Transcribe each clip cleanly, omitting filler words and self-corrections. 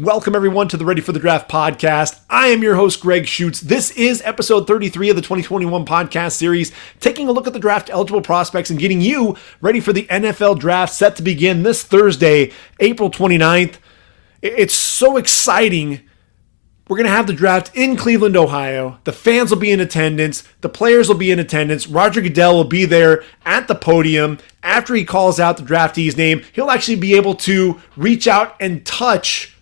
Welcome everyone to the Ready for the Draft podcast. I am your host, Gregg Schutze. This is episode 33 of the 2021 podcast series, taking a look at the draft eligible prospects and getting you ready for the NFL draft set to begin this Thursday, April 29th. It's so exciting. We're going to have the draft in Cleveland, Ohio. The fans will be in attendance. The players will be in attendance. Roger Goodell will be there at the podium. After he calls out the draftee's name, he'll actually be able to reach out and touch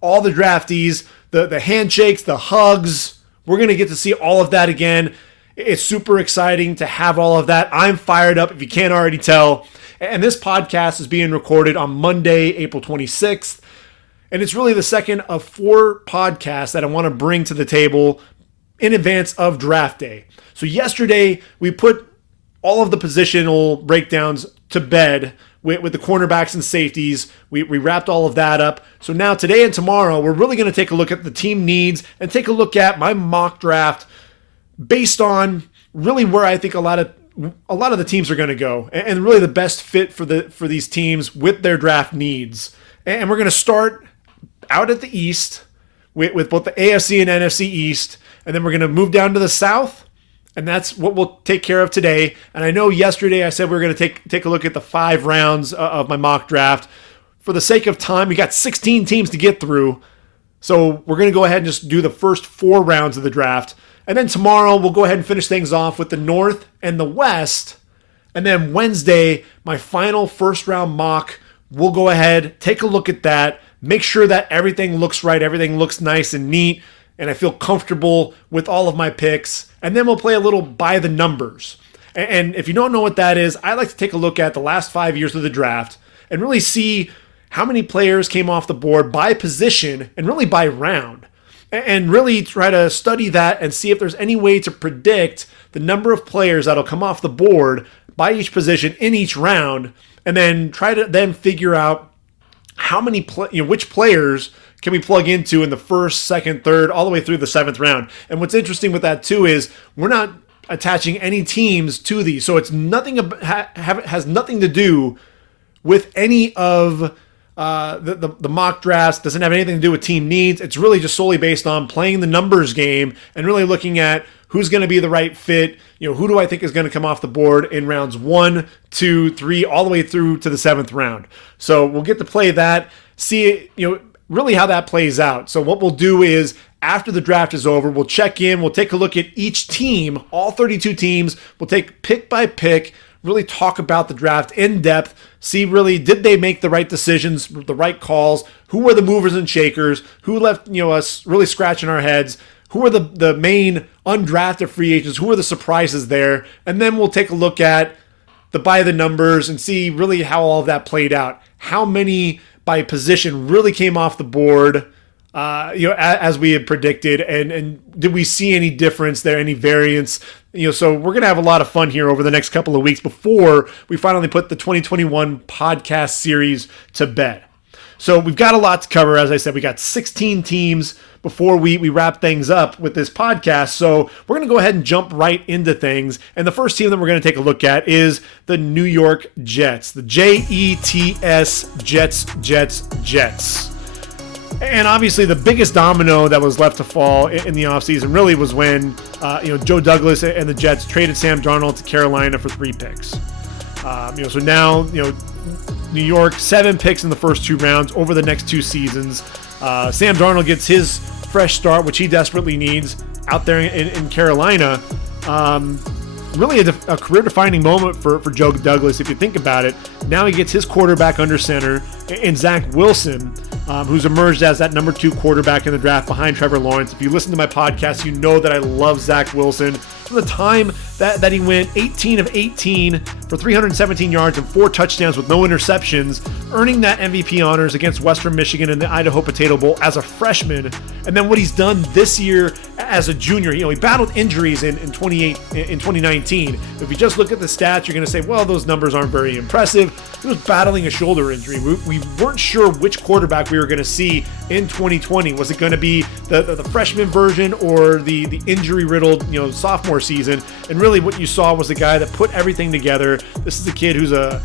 all the draftees, the handshakes, the hugs. We're going to get to see all of that again. It's super exciting to have all of that. I'm fired up, if you can't already tell. And this podcast is being recorded on Monday, April 26th. And it's really the second of 4 podcasts that I want to bring to the table in advance of draft day. So yesterday, we put all of the positional breakdowns to bed with the cornerbacks and safeties. We wrapped all of that up. So now today and tomorrow, we're really going to take a look at the team needs and take a look at my mock draft based on really where I think a lot of the teams are going to go and really the best fit for these teams with their draft needs. And we're going to start out at the East with both the AFC and NFC East, and then we're going to move down to the South. And that's what we'll take care of today. And I know yesterday I said we were going to take a look at the 5 rounds of my mock draft. For the sake of time, we got 16 teams to get through. So we're going to go ahead and just do the first 4 rounds of the draft. And then tomorrow we'll go ahead and finish things off with the North and the West. And then Wednesday, my final first round mock, we'll go ahead, take a look at that, make sure that everything looks right, everything looks nice and neat, and I feel comfortable with all of my picks. And then we'll play a little by the numbers. And if you don't know what that is, I like to take a look at the last 5 years of the draft and really see how many players came off the board by position and really by round. And really try to study that and see if there's any way to predict the number of players that'll come off the board by each position in each round. And then try to then figure out how many which players can we plug into in the first, second, third, all the way through the 7th round. And what's interesting with that too is we're not attaching any teams to these, so it's nothing has nothing to do with any of the mock drafts. Doesn't have anything to do with team needs. It's really just solely based on playing the numbers game and really looking at who's going to be the right fit. Who do I think is going to come off the board in rounds 1, 2, 3, all the way through to the 7th round. So we'll get to play that, see really how that plays out. So what we'll do is after the draft is over, we'll check in, we'll take a look at each team, all 32 teams. We'll take pick by pick, really talk about the draft in depth, see really did they make the right decisions, the right calls, who were the movers and shakers, who left us really scratching our heads, who are the main undrafted free agents, who are the surprises there, and then we'll take a look at the by the numbers and see really how all of that played out. How many by position really came off the board, as we had predicted, and did we see any difference there, any variance? So we're going to have a lot of fun here over the next couple of weeks before we finally put the 2021 podcast series to bed. So we've got a lot to cover. As I said, we got 16 teams before we wrap things up with this podcast. So we're going to go ahead and jump right into things. And the first team that we're going to take a look at is the New York Jets. The Jets, Jets. And obviously the biggest domino that was left to fall in the offseason really was when Joe Douglas and the Jets traded Sam Darnold to Carolina for 3 picks. So now, New York, 7 picks in the first 2 rounds over the next 2 seasons. Sam Darnold gets his fresh start, which he desperately needs out there in Carolina. Really a career-defining moment for Joe Douglas, if you think about it. Now he gets his quarterback under center in Zach Wilson, who's emerged as that number 2 quarterback in the draft behind Trevor Lawrence. If you listen to my podcast, you know that I love Zach Wilson. From the time that he went 18 of 18 for 317 yards and 4 touchdowns with no interceptions, earning that MVP honors against Western Michigan in the Idaho Potato Bowl as a freshman. And then what he's done this year as a junior, he battled injuries in 2019. If you just look at the stats, you're going to say, well, those numbers aren't very impressive. He was battling a shoulder injury. We weren't sure which quarterback we were going to see in 2020. Was it going to be the freshman version or the injury-riddled sophomore season? And really what you saw was a guy that put everything together there. This is a kid who's a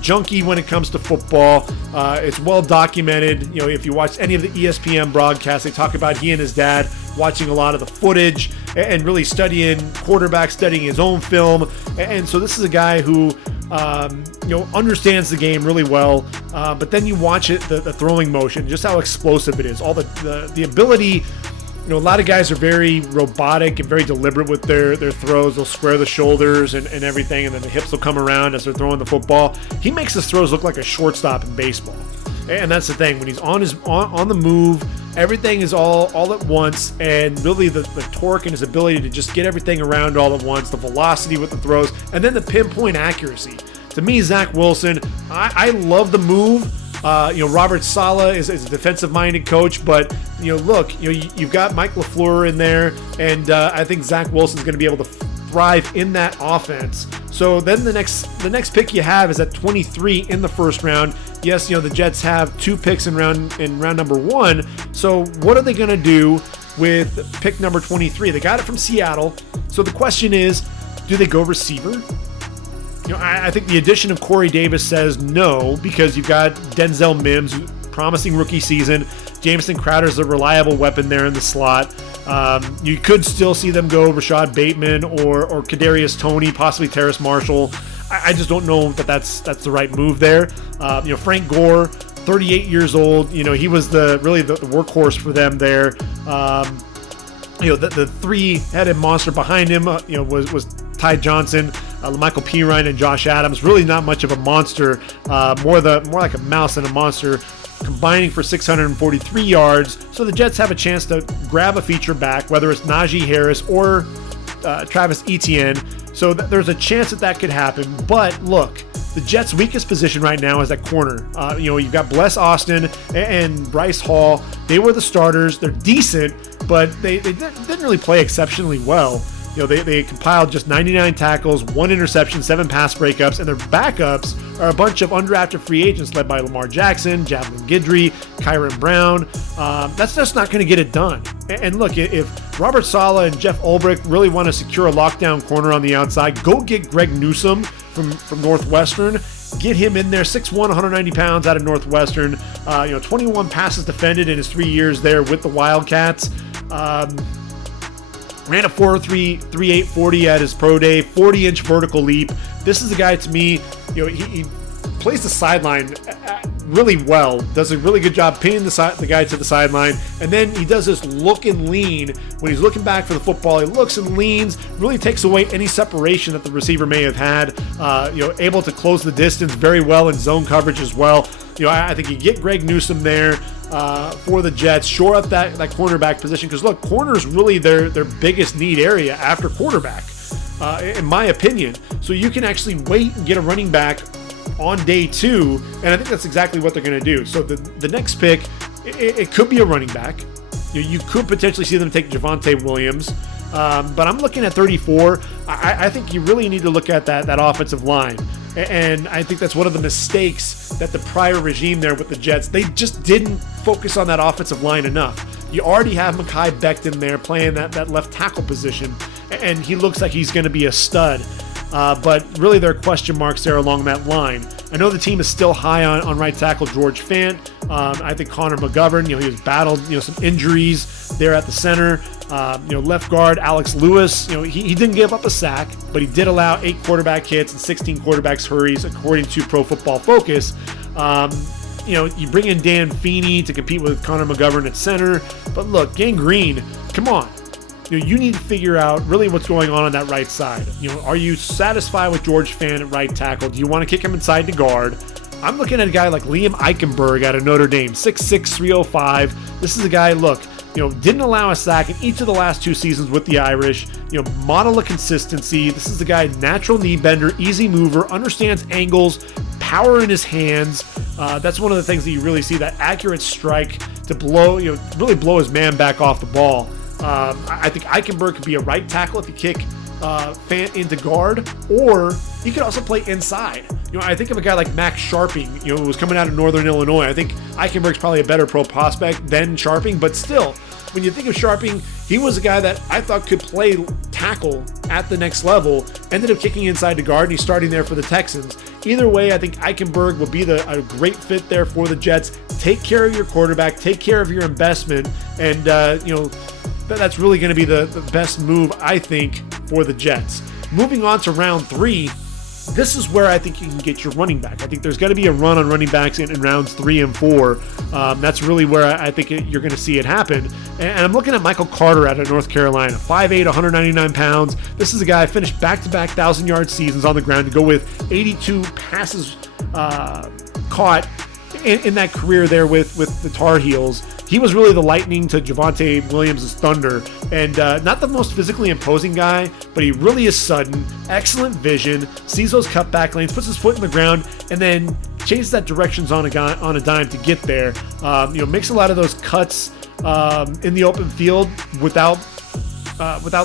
junkie when it comes to football. It's well documented. You know, if you watch any of the ESPN broadcasts, they talk about he and his dad watching a lot of the footage and really studying quarterback, studying his own film. And so this is a guy who, understands the game really well. But then you watch it, the throwing motion, just how explosive it is. All the ability. A lot of guys are very robotic and very deliberate with their throws. They'll square the shoulders and everything, and then the hips will come around as they're throwing the football. He makes his throws look like a shortstop in baseball. And that's the thing. When he's on the move, everything is all at once, and really the torque and his ability to just get everything around all at once, the velocity with the throws, and then the pinpoint accuracy. To me, Zach Wilson, I love the move. Robert Saleh is a defensive-minded coach, but look, you've got Mike LaFleur in there, and I think Zach Wilson's going to be able to thrive in that offense. So then the next pick you have is at 23 in the first round. Yes, the Jets have 2 picks in round number 1. So what are they going to do with pick number 23? They got it from Seattle. So the question is, do they go receiver? I think the addition of Corey Davis says no, because you've got Denzel Mims, promising rookie season. Jamison Crowder's a reliable weapon there in the slot. You could still see them go Rashad Bateman or Kadarius Toney, possibly Terrace Marshall. I just don't know that's the right move there. Frank Gore, 38 years old. He was the workhorse for them there. The three-headed monster behind him, was Ty Johnson, Michael Pirine, and Josh Adams. Really not much of a monster, more like a mouse than a monster, combining for 643 yards. So the Jets have a chance to grab a feature back, whether it's Najee Harris or Travis Etienne. So there's a chance that could happen. But look, the Jets' weakest position right now is at corner. You've got Bless Austin and Bryce Hall. They were the starters. They're decent, but they didn't really play exceptionally well. They compiled just 99 tackles, 1 interception, 7 pass breakups, and their backups are a bunch of undrafted free agents led by Lamar Jackson, Javelin Guidry, Kyron Brown. That's just not going to get it done. And look, if Robert Saleh and Jeff Ulbrich really want to secure a lockdown corner on the outside, go get Greg Newsome from Northwestern. Get him in there, 6'1", 190 pounds out of Northwestern. 21 passes defended in his 3 years there with the Wildcats. Ran a 4.3 40 at his pro day, 40-inch vertical leap. This is a guy, to me, he plays the sideline really well, does a really good job pinning the guy to the sideline, and then he does this look and lean. When he's looking back for the football, he looks and leans, really takes away any separation that the receiver may have had, able to close the distance very well in zone coverage as well. I think you get Greg Newsome there for the Jets, shore up that cornerback position, because look, corner is really their biggest need area after quarterback, in my opinion. So you can actually wait and get a running back on day 2, and I think that's exactly what they're going to do. So the next pick, it could be a running back. You could potentially see them take Javonte Williams, but I'm looking at 34. I think you really need to look at that offensive line. And I think that's one of the mistakes that the prior regime there with the Jets, they just didn't focus on that offensive line enough. You already have Mekhi Becton there playing that left tackle position, and he looks like he's going to be a stud. But really there are question marks there along that line. I know the team is still high on right tackle George Fant. I think Connor McGovern, he was battled some injuries there at the center. Left guard Alex Lewis, he didn't give up a sack, but he did allow 8 quarterback hits and 16 quarterbacks hurries according to Pro Football Focus. You bring in Dan Feeney to compete with Connor McGovern at center, but look, Gang Green, come on. You need to figure out really what's going on that right side. Are you satisfied with George Fant at right tackle? Do you want to kick him inside to guard? I'm looking at a guy like Liam Eichenberg out of Notre Dame, 6'6", 305. This is a guy, look, didn't allow a sack in each of the last 2 seasons with the Irish. Model of consistency. This is a guy, natural knee bender, easy mover, understands angles, power in his hands. That's one of the things that you really see, that accurate strike to really blow his man back off the ball. I think Eichenberg could be a right tackle if you kick Fant into guard, or he could also play inside. I think of a guy like Max Sharping, who was coming out of Northern Illinois. I think Eichenberg's probably a better pro prospect than Sharping, but still, when you think of Sharping, he was a guy that I thought could play tackle at the next level, ended up kicking inside to guard, and he's starting there for the Texans. Either way, I think Eichenberg will be a great fit there for the Jets. Take care of your quarterback, take care of your investment, and that's really going to be the best move, I think, for the Jets. Moving on to round 3, this is where I think you can get your running back. I think there's going to be a run on running backs in rounds 3 and 4. That's really where I think you're going to see it happen. And I'm looking at Michael Carter out of North Carolina, 5'8", 199 pounds. This is a guy who finished back-to-back 1,000-yard seasons on the ground to go with 82 passes caught in that career there with the Tar Heels. He was really the lightning to Javonte Williams' thunder, and not the most physically imposing guy, but he really is sudden, excellent vision, sees those cutback lanes, puts his foot in the ground, and then changes that directions on a dime to get there. Makes a lot of those cuts in the open field without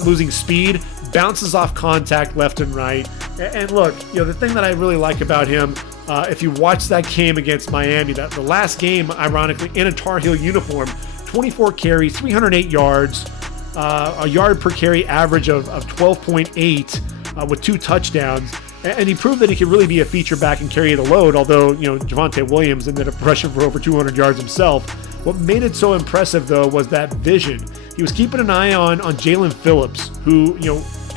losing speed, bounces off contact left and right. And look, the thing that I really like about him, if you watch that game against Miami, the last game, ironically, in a Tar Heel uniform, 24 carries, 308 yards, a yard per carry average of 12.8 with 2 touchdowns. And he proved that he could really be a feature back and carry the load, although, Javonte Williams ended up rushing for over 200 yards himself. What made it so impressive, though, was that vision. He was keeping an eye on Jalen Phillips, who,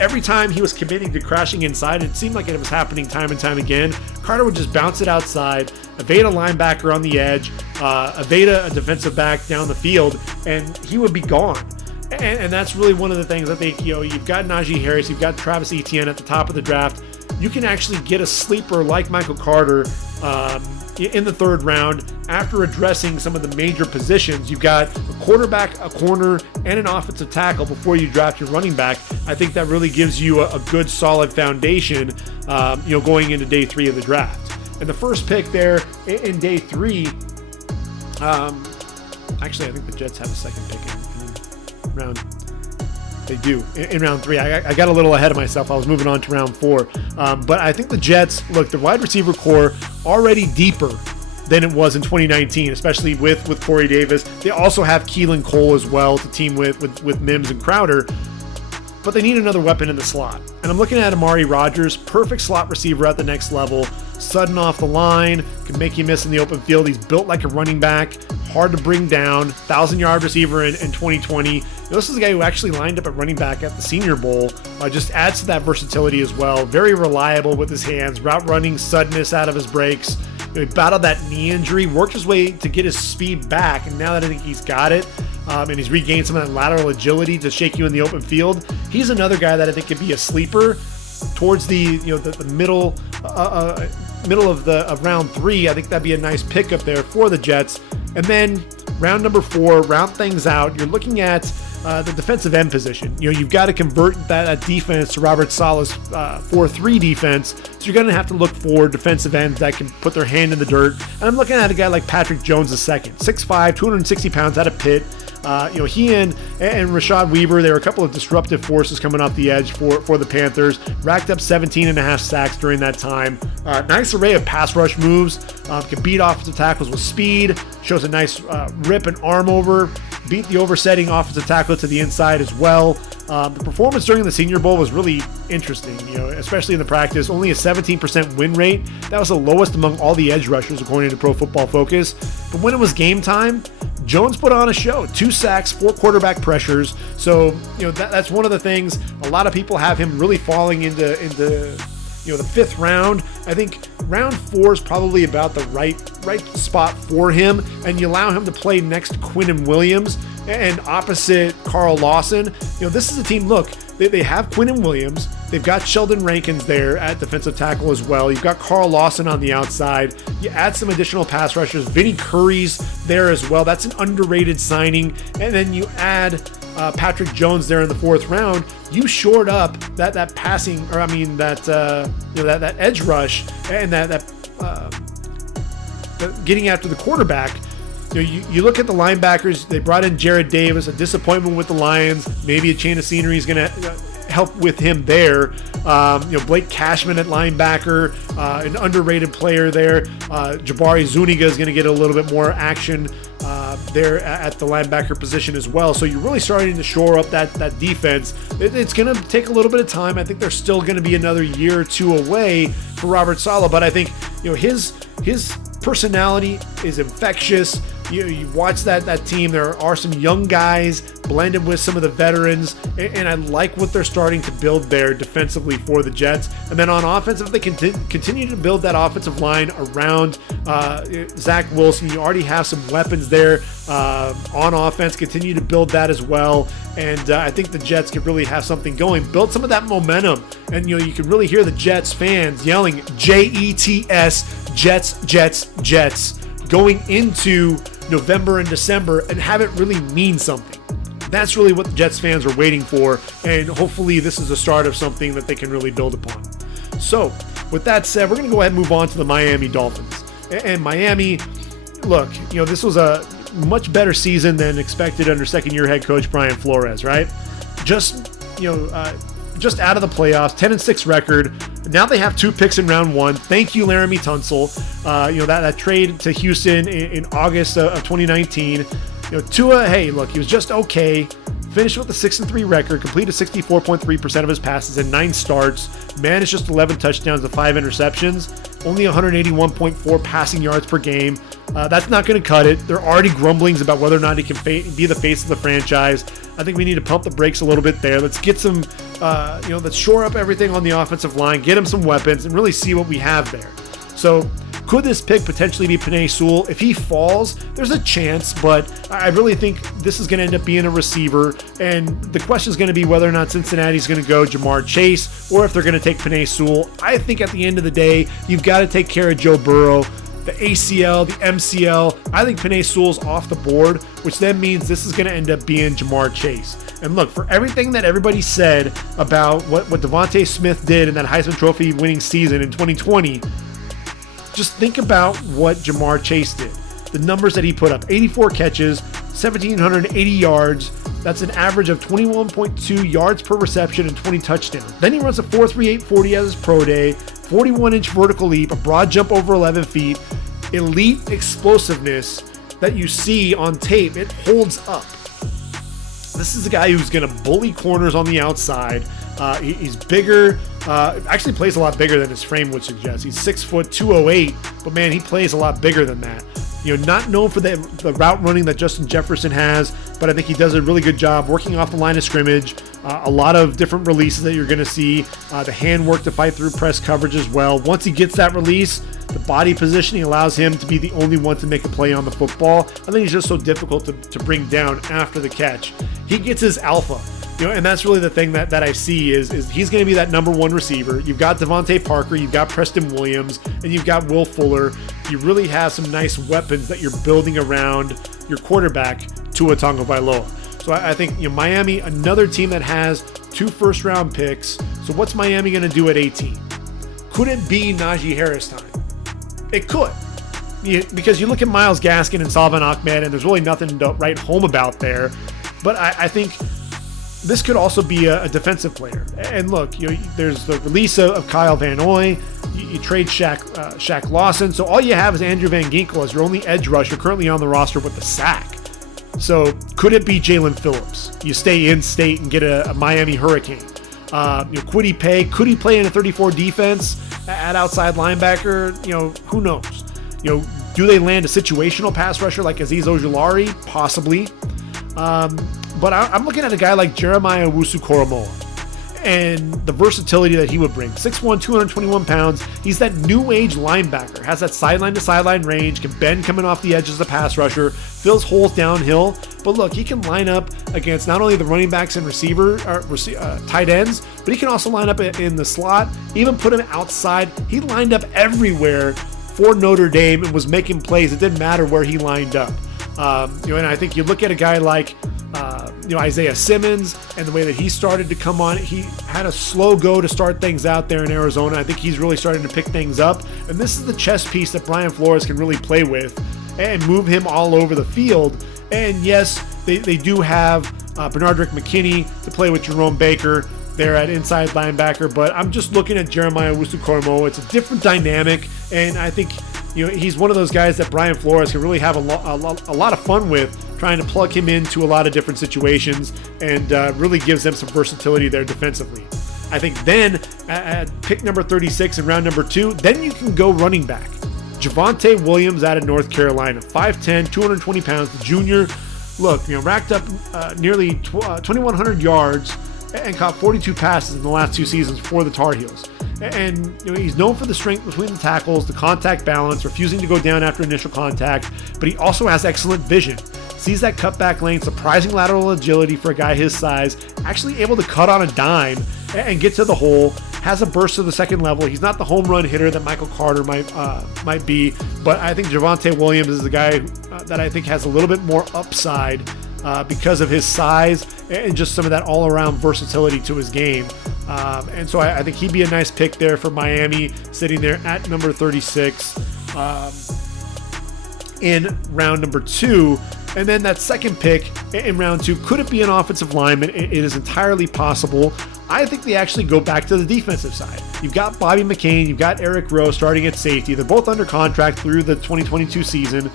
every time he was committing to crashing inside, it seemed like it was happening time and time again. Carter would just bounce it outside, evade a linebacker on the edge, evade a defensive back down the field, and he would be gone. And that's really one of the things I think, you've got Najee Harris, you've got Travis Etienne at the top of the draft. You can actually get a sleeper like Michael Carter in the 3rd round after addressing some of the major positions. You've got a quarterback, a corner, and an offensive tackle before you draft your running back. I think that really gives you a good, solid foundation, going into day 3 of the draft. And the first pick there in day 3, actually, I think the Jets have a second pick in round. They do in round 3. I got a little ahead of myself. I was moving on to round 4. But I think the Jets, look, the wide receiver core already deeper than it was in 2019, especially with Corey Davis. They also have Keelan Cole as well to team with Mims and Crowder. But they need another weapon in the slot. And I'm looking at Amari Rodgers, perfect slot receiver at the next level. Sudden off the line, can make you miss in the open field. He's built like a running back, hard to bring down, 1,000-yard receiver in 2020. This is a guy who actually lined up at running back at the Senior Bowl. Just adds to that versatility as well. Very reliable with his hands, route running, suddenness out of his breaks. He battled that knee injury, worked his way to get his speed back, and now that I think he's got it, and he's regained some of that lateral agility to shake you in the open field, he's another guy that I think could be a sleeper towards the middle of round 3. I think that'd be a nice pickup there for the Jets. And then round number 4, round things out. You're looking at the defensive end position. You've got to convert that defense to Robert Saleh's 4-3 defense. So you're going to have to look for defensive ends that can put their hand in the dirt. And I'm looking at a guy like Patrick Jones II, 6'5", 260 pounds out of Pitt. He and Rashad Weaver, they were a couple of disruptive forces coming off the edge for the Panthers. Racked up 17.5 sacks during that time. Nice array of pass rush moves. Can beat offensive tackles with speed. Shows a nice rip and arm over. Beat the oversetting offensive tackle to the inside as well. The performance during the Senior Bowl was really interesting, especially in the practice. Only a 17% win rate. That was the lowest among all the edge rushers, according to Pro Football Focus. But when it was game time, Jones put on a show. 2 sacks, 4 quarterback pressures. So, that's one of the things. A lot of people have him really falling into the 5th round. I think round 4 is probably about the right spot for him, and you allow him to play next to Quinnen Williams and opposite Carl Lawson. This is a team, look, they have Quinnen Williams. They've got Sheldon Rankins there at defensive tackle as well. You've got Carl Lawson on the outside. You add some additional pass rushers. Vinny Curry's there as well. That's an underrated signing. And then you add Patrick Jones there in the 4th round. You shored up that passing, or that edge rush and that getting after the quarterback. You look at the linebackers. They brought in Jared Davis, a disappointment with the Lions. Maybe a change of scenery is going to help with him there. Blake Cashman at linebacker, an underrated player there. Jabari Zuniga is going to get a little bit more action there at the linebacker position as well. So you're really starting to shore up that defense. It's going to take a little bit of time. I think they're still going to be another year or two away for Robert Saleh, but I think his personality is infectious. You watch that team. There are some young guys blended with some of the veterans, and I like what they're starting to build there defensively for the Jets. And then on offense, if they continue to build that offensive line around Zach Wilson, you already have some weapons there on offense. Continue to build that as well, and I think the Jets could really have something going. Build some of that momentum, and you can really hear the Jets fans yelling JETS, Jets, Jets, Jets, going into November and December, and have it really mean something. That's really what the Jets fans are waiting for, and hopefully this is the start of something that they can really build upon. So with that said, we're going to go ahead and move on to the Miami Dolphins. And Miami, look, this was a much better season than expected under second-year head coach Brian Flores, right? Just out of the playoffs, 10-6 record. Now they have 2 picks in round 1. Thank you, Laramie Tunsil. That trade to Houston in August of 2019. Tua, hey, look, he was just okay. Finished with a 6-3 record, completed 64.3% of his passes in 9 starts, managed just 11 touchdowns and 5 interceptions, only 181.4 passing yards per game. That's not going to cut it. There are already grumblings about whether or not he can be the face of the franchise. I think we need to pump the brakes a little bit there. Let's get some, let's shore up everything on the offensive line, get him some weapons, and really see what we have there. So could this pick potentially be Penei Sewell? If he falls, there's a chance, but I really think this is going to end up being a receiver, and the question is going to be whether or not Cincinnati's going to go Jamar Chase, or if they're going to take Penei Sewell. I think at the end of the day, you've got to take care of Joe Burrow. The ACL, the MCL, I think Penei Sewell's off the board, which then means this is going to end up being Jamar Chase. And look, for everything that everybody said about what Devontae Smith did in that Heisman Trophy winning season in 2020, just think about what Jamar Chase did. The numbers that he put up: 84 catches, 1,780 yards. That's an average of 21.2 yards per reception and 20 touchdowns. Then he runs a 4.38 40 as his pro day, 41-inch vertical leap, a broad jump over 11 feet, elite explosiveness that you see on tape. It holds up. This is a guy who's going to bully corners on the outside. He's bigger, actually plays a lot bigger than his frame would suggest. He's 6 foot, 208, but man, he plays a lot bigger than that. Not known for the route running that Justin Jefferson has, but I think he does a really good job working off the line of scrimmage. A lot of different releases that you're going to see. The handwork to fight through press coverage as well. Once he gets that release, the body positioning allows him to be the only one to make a play on the football. I think he's just so difficult to bring down after the catch. He gets his alpha. And that's really the thing that I see is he's going to be that number 1 receiver. You've got Devontae Parker, you've got Preston Williams, and you've got Will Fuller. You really have some nice weapons that you're building around your quarterback, Tua Tagovailoa. So I think Miami, another team that has 2 first-round picks. So what's Miami going to do at 18? Could it be Najee Harris time? It could. Because you look at Myles Gaskin and Salvon Ahmed, and there's really nothing to write home about there. But I think this could also be a defensive player. And look, there's the release of Kyle Van Noy. You trade Shaq Lawson. So all you have is Andrew Van Ginkel as your only edge rusher currently on the roster with the sack. So could it be Jalen Phillips? You stay in state and get a Miami Hurricane. Kwity Paye, could he play in a 34 defense at outside linebacker? Who knows? Do they land a situational pass rusher like Azeez Ojulari? Possibly. But I'm looking at a guy like Jeremiah Owusu-Koramoah and the versatility that he would bring. 6'1", 221 pounds. He's that new age linebacker. Has that sideline to sideline range. Can bend coming off the edge as a pass rusher. Fills holes downhill. But look, he can line up against not only the running backs and tight ends, but he can also line up in the slot. Even put him outside. He lined up everywhere for Notre Dame and was making plays. It didn't matter where he lined up. And I think you look at a guy like Isaiah Simmons and the way that he started to come on. He had a slow go to start things out there in Arizona. I think he's really starting to pick things up. And this is the chess piece that Brian Flores can really play with and move him all over the field. And yes, they do have Bernardrick McKinney to play with Jerome Baker. there at inside linebacker, but I'm just looking at Jeremiah Owusu-Koramoah. It's a different dynamic, and I think he's one of those guys that Brian Flores can really have a lot of fun with, trying to plug him into a lot of different situations, and really gives them some versatility there defensively. I think then at pick number 36 in round number 2, then you can go running back. Javonte Williams out of North Carolina, 5'10", 220 pounds, the junior. Look, racked up nearly 2,100 yards and caught 42 passes in the last 2 seasons for the Tar Heels. And he's known for the strength between the tackles, the contact balance, refusing to go down after initial contact, but he also has excellent vision. Sees that cutback lane, surprising lateral agility for a guy his size, actually able to cut on a dime and get to the hole, has a burst to the second level. He's not the home run hitter that Michael Carter might be, but I think Javonte Williams is a guy that I think has a little bit more upside because of his size and just some of that all-around versatility to his game. And so I think he'd be a nice pick there for Miami, sitting there at number 36 in round number 2. And then that second pick in round 2, could it be an offensive lineman? It is entirely possible. I think they actually go back to the defensive side. You've got Bobby McCain, you've got Eric Rowe starting at safety. They're both under contract through the 2022 season,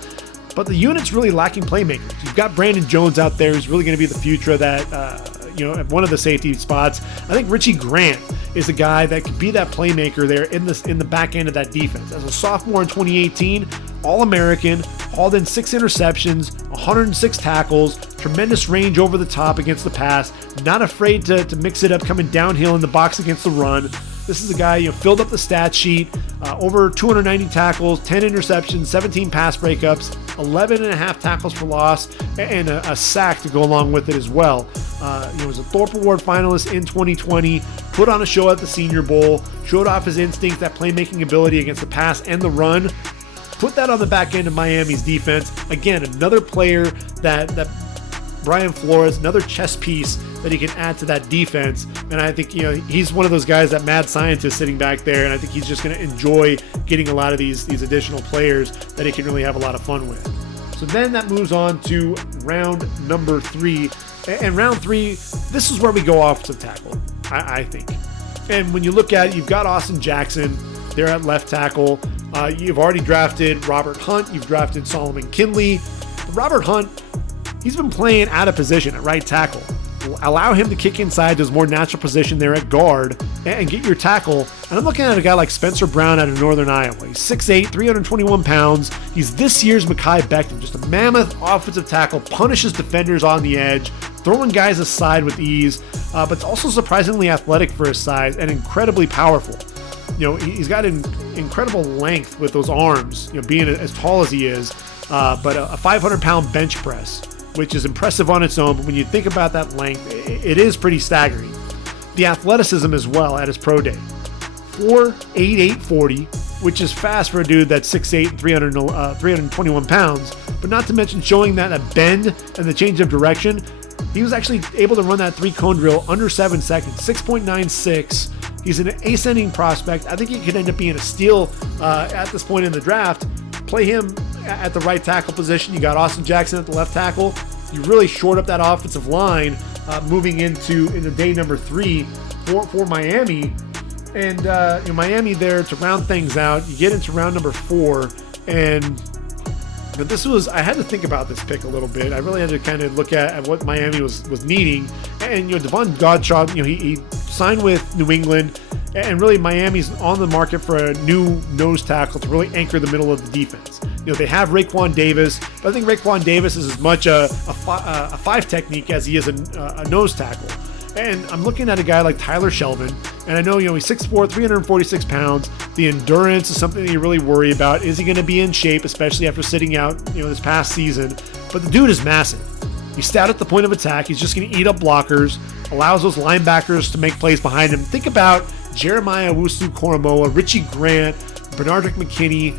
but the unit's really lacking playmakers. You've got Brandon Jones out there who's really going to be the future of that, at one of the safety spots. I think Richie Grant is a guy that could be that playmaker there in the back end of that defense. As a sophomore in 2018, All-American, hauled in 6 interceptions, 106 tackles, tremendous range over the top against the pass, not afraid to mix it up coming downhill in the box against the run. This is a guy, filled up the stat sheet, over 290 tackles, 10 interceptions, 17 pass breakups, 11 and a half tackles for loss, and a sack to go along with it as well. He was a Thorpe Award finalist in 2020, put on a show at the Senior Bowl, showed off his instinct, that playmaking ability against the pass and the run. Put that on the back end of Miami's defense. Again, another player that Brian Flores, another chess piece that he can add to that defense. And I think, he's one of those guys, that mad scientist sitting back there, and I think he's just going to enjoy getting a lot of these additional players that he can really have a lot of fun with. So then that moves on to round number 3. And round 3, this is where we go offensive tackle, I think. And when you look at it, you've got Austin Jackson there at left tackle. You've already drafted Robert Hunt. You've drafted Solomon Kindley. Robert Hunt, he's been playing out of position at right tackle. Allow him to kick inside to his more natural position there at guard and get your tackle. And I'm looking at a guy like Spencer Brown out of Northern Iowa. He's 6'8", 321 pounds. He's this year's Mekhi Becton, just a mammoth offensive tackle, punishes defenders on the edge, throwing guys aside with ease, but it's also surprisingly athletic for his size and incredibly powerful. He's got an incredible length with those arms, being as tall as he is, but a 500-pound bench press, which is impressive on its own, but when you think about that length, it is pretty staggering. The athleticism as well at his pro day. 4.88 40, which is fast for a dude that's 6'8" and 321 pounds, but not to mention showing that a bend and the change of direction. He was actually able to run that 3-cone drill under 7 seconds, 6.96. He's an ascending prospect. I think he could end up being a steal at this point in the draft. Play him at the right tackle position. You got Austin Jackson at the left tackle. You really short up that offensive line moving into day number 3 for Miami. And Miami there to round things out. You get into round number 4, and I had to think about this pick a little bit. I really had to kind of look at what Miami was needing. And Devon Godshaw, he signed with New England, and really Miami's on the market for a new nose tackle to really anchor the middle of the defense. They have Raekwon Davis, but I think Raekwon Davis is as much a 5 technique as he is a nose tackle. And I'm looking at a guy like Tyler Shelvin, and I know, he's 6'4", 346 pounds. The endurance is something that you really worry about. Is he going to be in shape, especially after sitting out, this past season? But the dude is massive. He's stout at the point of attack. He's just going to eat up blockers, allows those linebackers to make plays behind him. Think about Jeremiah Owusu-Koramoah, Richie Grant, Bernardrick McKinney,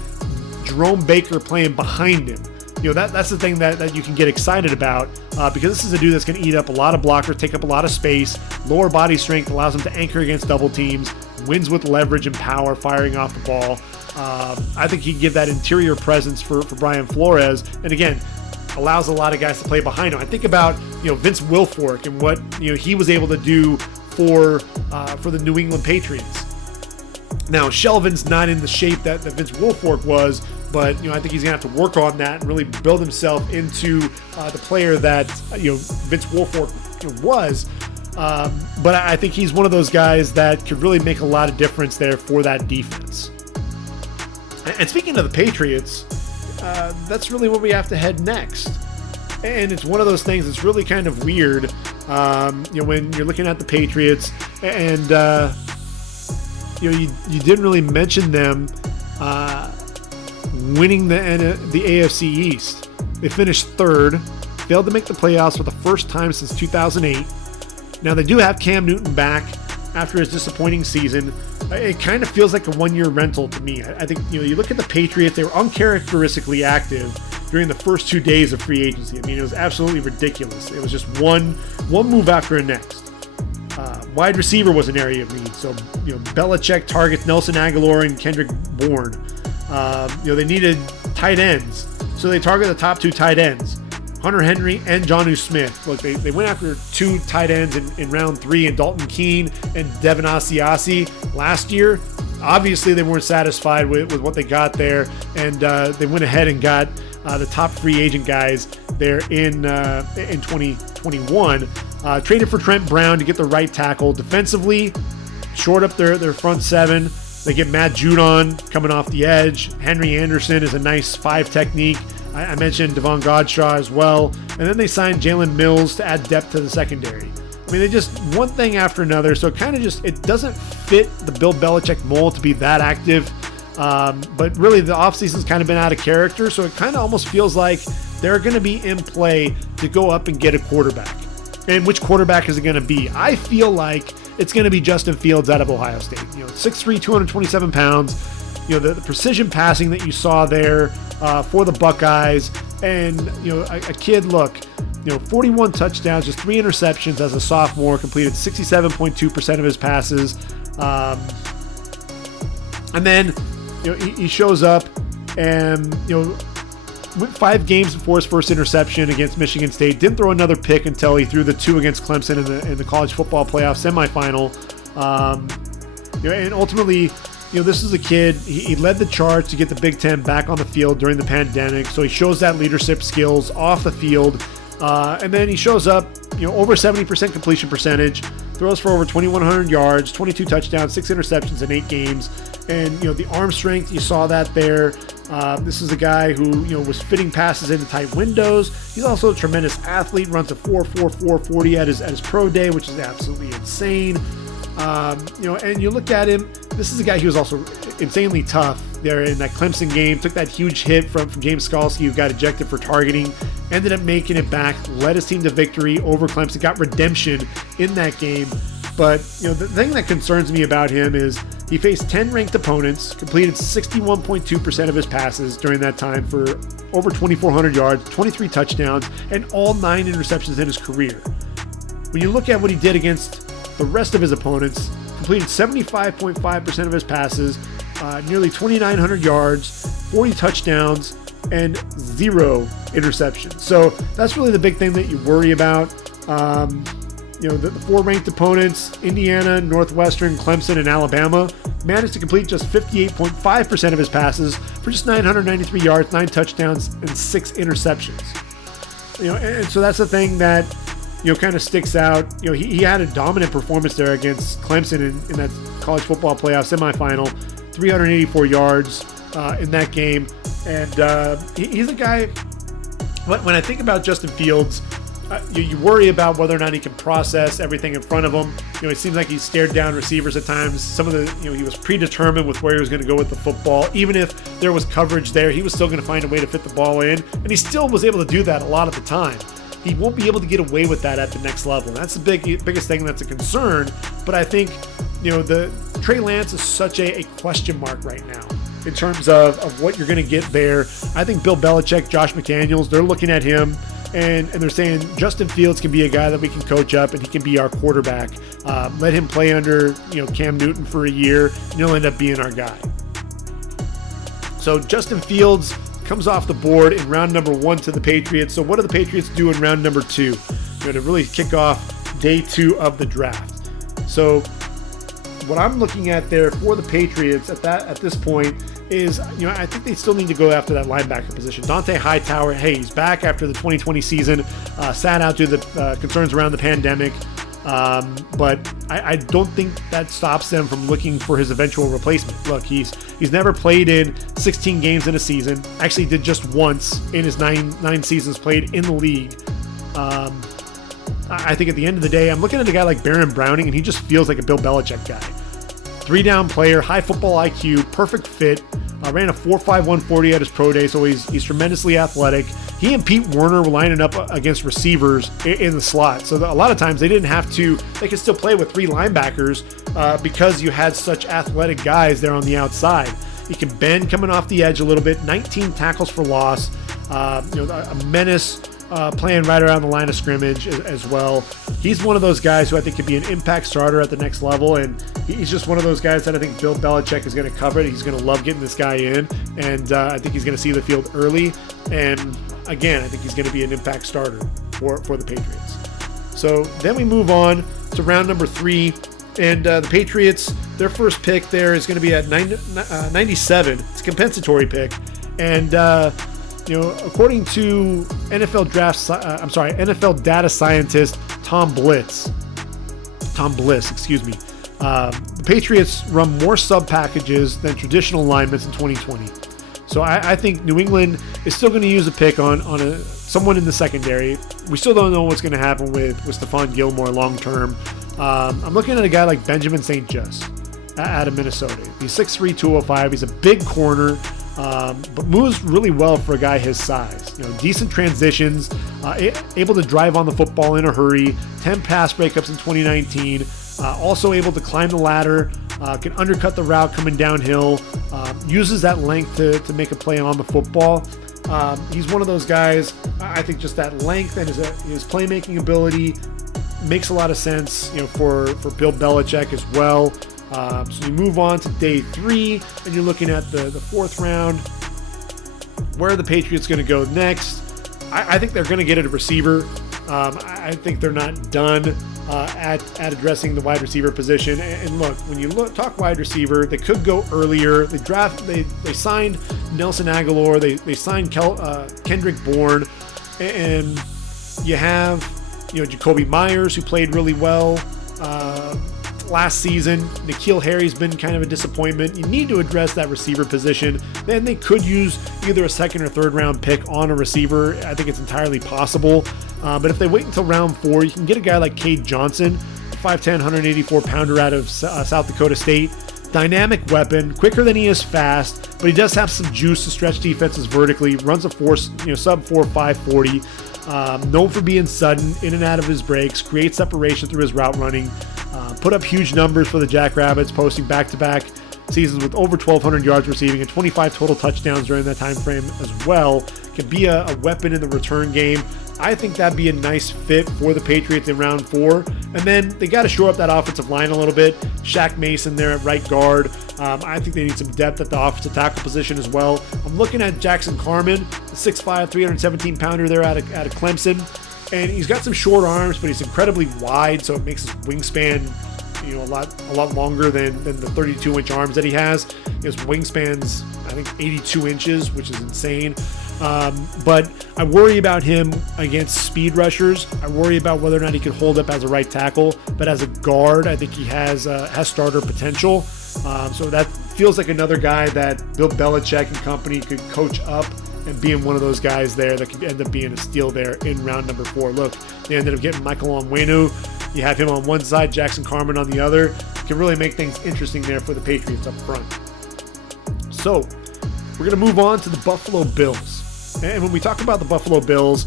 Jerome Baker playing behind him. That's the thing that you can get excited about because this is a dude that's going to eat up a lot of blockers, take up a lot of space, lower body strength, allows him to anchor against double teams, wins with leverage and power, firing off the ball. I think he can give that interior presence for Brian Flores, and again, allows a lot of guys to play behind him. I think about Vince Wilfork and what he was able to do for the New England Patriots. Now, Shelvin's not in the shape that Vince Wilfork was, but I think he's gonna have to work on that and really build himself into the player that Vince Wilfork was. But I think he's one of those guys that could really make a lot of difference there for that defense. And speaking of the Patriots, that's really where we have to head next. And it's one of those things that's really kind of weird, when you're looking at the Patriots, and you didn't really mention them winning the AFC East. They finished third, failed to make the playoffs for the first time since 2008. Now they do have Cam Newton back after his disappointing season. It kind of feels like a one-year rental to me. I think you look at the Patriots; they were uncharacteristically active during the first 2 days of free agency. I mean, it was absolutely ridiculous. It was just one move after the next. Wide receiver was an area of need. So Belichick targets Nelson Aguilar and Kendrick Bourne. They needed tight ends, so they targeted the top 2 tight ends, Hunter Henry and Jonnu Smith. Look, they went after 2 tight ends in round 3, and Dalton Keene and Devin Asiasi last year. Obviously, they weren't satisfied with what they got there, and they went ahead and got the top free agent guys there in 2021. Traded for Trent Brown to get the right tackle. Defensively, short up their front 7. They get Matt Judon coming off the edge. Henry Anderson is a nice 5 technique. I mentioned Devon Godshaw as well. And then they signed Jalen Mills to add depth to the secondary. I mean, they just one thing after another. So it kind of it doesn't fit the Bill Belichick mold to be that active. But really, the offseason's kind of been out of character. So it kind of almost feels like they're going to be in play to go up and get a quarterback. And which quarterback is it going to be? I feel like it's going to be Justin Fields out of Ohio State. 6'3", 227 pounds. The precision passing that you saw there for the Buckeyes. And, a kid, 41 touchdowns, just 3 interceptions as a sophomore, completed 67.2% of his passes. And then, he shows up and, went 5 games before his first interception against Michigan State. Didn't throw another pick until he threw the 2 against Clemson in the college football playoff semifinal. And ultimately, this is a kid, he led the charge to get the Big Ten back on the field during the pandemic. So he shows that leadership skills off the field. And then he shows up, over 70% completion percentage, throws for over 2,100 yards, 22 touchdowns, 6 interceptions in 8 games. And, the arm strength, you saw that there. This is a guy who, was fitting passes into tight windows. He's also a tremendous athlete, runs a 4.44 40 at his pro day, which is absolutely insane. And you look at him, this is a guy who was also insanely tough there in that Clemson game, took that huge hit from James Skalski, who got ejected for targeting, ended up making it back, led his team to victory over Clemson, got redemption in that game. But, the thing that concerns me about him is he faced 10 ranked opponents, completed 61.2% of his passes during that time for over 2,400 yards, 23 touchdowns, and all 9 interceptions in his career. When you look at what he did against the rest of his opponents, completed 75.5% of his passes, nearly 2,900 yards, 40 touchdowns, and 0 interceptions. So that's really the big thing that you worry about. The 4 ranked opponents, Indiana, Northwestern, Clemson, and Alabama, managed to complete just 58.5% of his passes for just 993 yards, 9 touchdowns, and 6 interceptions. And so that's the thing that, kind of sticks out. He had a dominant performance there against Clemson in that college football playoff semifinal, 384 yards in that game. And he's a guy, when I think about Justin Fields, you worry about whether or not he can process everything in front of him. It seems like he stared down receivers at times. Some of the, he was predetermined with where he was going to go with the football. Even if there was coverage there, he was still going to find a way to fit the ball in. And he still was able to do that a lot of the time. He won't be able to get away with that at the next level. And that's the biggest thing that's a concern. But I think, the Trey Lance is such a question mark right now in terms of what you're going to get there. I think Bill Belichick, Josh McDaniels, they're looking at him and they're saying Justin Fields can be a guy that we can coach up and he can be our quarterback. Let him play under, Cam Newton for a year and he'll end up being our guy. So Justin Fields comes off the board in round number 1 to the Patriots. So what do the Patriots do in round number 2? To really kick off day 2 of the draft. So what I'm looking at there for the Patriots at this point is, I think they still need to go after that linebacker position. Dante Hightower, hey, he's back after the 2020 season, sat out due to the concerns around the pandemic. But I don't think that stops them from looking for his eventual replacement. Look, he's never played in 16 games in a season. Actually did just once in his nine seasons played in the league. I think at the end of the day, I'm looking at a guy like Baron Browning, and he just feels like a Bill Belichick guy. 3-down player, high football IQ, perfect fit. Ran a 4.5 140 at his pro day, so he's tremendously athletic. He and Pete Werner were lining up against receivers in the slot. So a lot of times they could still play with 3 linebackers because you had such athletic guys there on the outside. He can bend coming off the edge a little bit, 19 tackles for loss, a menace playing right around the line of scrimmage as well. He's one of those guys who I think could be an impact starter at the next level, and he's just one of those guys that I think Bill Belichick is going to cover. He's going to love getting this guy in, and I think he's going to see the field early. And again, I think he's going to be an impact starter for the Patriots. So then we move on to round number 3, and the Patriots, their first pick there is going to be at 97. It's a compensatory pick, and according to NFL data scientist Tom Bliss, the Patriots run more sub packages than traditional alignments in 2020. So I think New England is still going to use a pick on someone in the secondary. We still don't know what's going to happen with Stephon Gilmore long term. I'm looking at a guy like Benjamin St. Just out of Minnesota. He's 6'3", 205. He's a big corner. But moves really well for a guy his size. Decent transitions, able to drive on the football in a hurry, 10 pass breakups in 2019, also able to climb the ladder, can undercut the route coming downhill, uses that length to make a play on the football. He's one of those guys, I think just that length and his playmaking ability makes a lot of sense, for Bill Belichick as well. So you move on to day 3, and you're looking at the 4th round. Where are the Patriots going to go next? I think they're going to get a receiver. I think they're not done at addressing the wide receiver position. And look, when you talk wide receiver, they could go earlier. They signed Nelson Aguilar. They signed Kendrick Bourne, and you have Jacoby Myers, who played really well last season. N'Keal Harry's been kind of a disappointment. You need to address that receiver position. Then they could use either a 2nd or 3rd round pick on a receiver. I think it's entirely possible. But if they wait until round 4, you can get a guy like Cade Johnson, 5'10", 184-pounder out of South Dakota State. Dynamic weapon, quicker than he is fast, but he does have some juice to stretch defenses vertically. Runs a sub 4.5 40. Known for being sudden, in and out of his breaks, creates separation through his route running. Put up huge numbers for the Jackrabbits, posting back-to-back seasons with over 1,200 yards receiving and 25 total touchdowns during that time frame as well. Can be a weapon in the return game. I think that'd be a nice fit for the Patriots in round 4. And then they got to shore up that offensive line a little bit. Shaq Mason there at right guard. I think they need some depth at the offensive tackle position as well. I'm looking at Jackson Carman, the 6'5", 317-pounder there out of Clemson. And he's got some short arms, but he's incredibly wide, so it makes his wingspan a lot longer than the 32-inch arms that he has. His wingspan's, I think, 82 inches, which is insane. But I worry about him against speed rushers. I worry about whether or not he can hold up as a right tackle. But as a guard, I think he has starter potential. So that feels like another guy that Bill Belichick and company could coach up and being one of those guys there that could end up being a steal there in round number 4. Look, they ended up getting Michael Onwenu. You have him on one side, Jackson Carman on the other. Can really make things interesting there for the Patriots up front. So we're going to move on to the Buffalo Bills. And when we talk about the Buffalo Bills,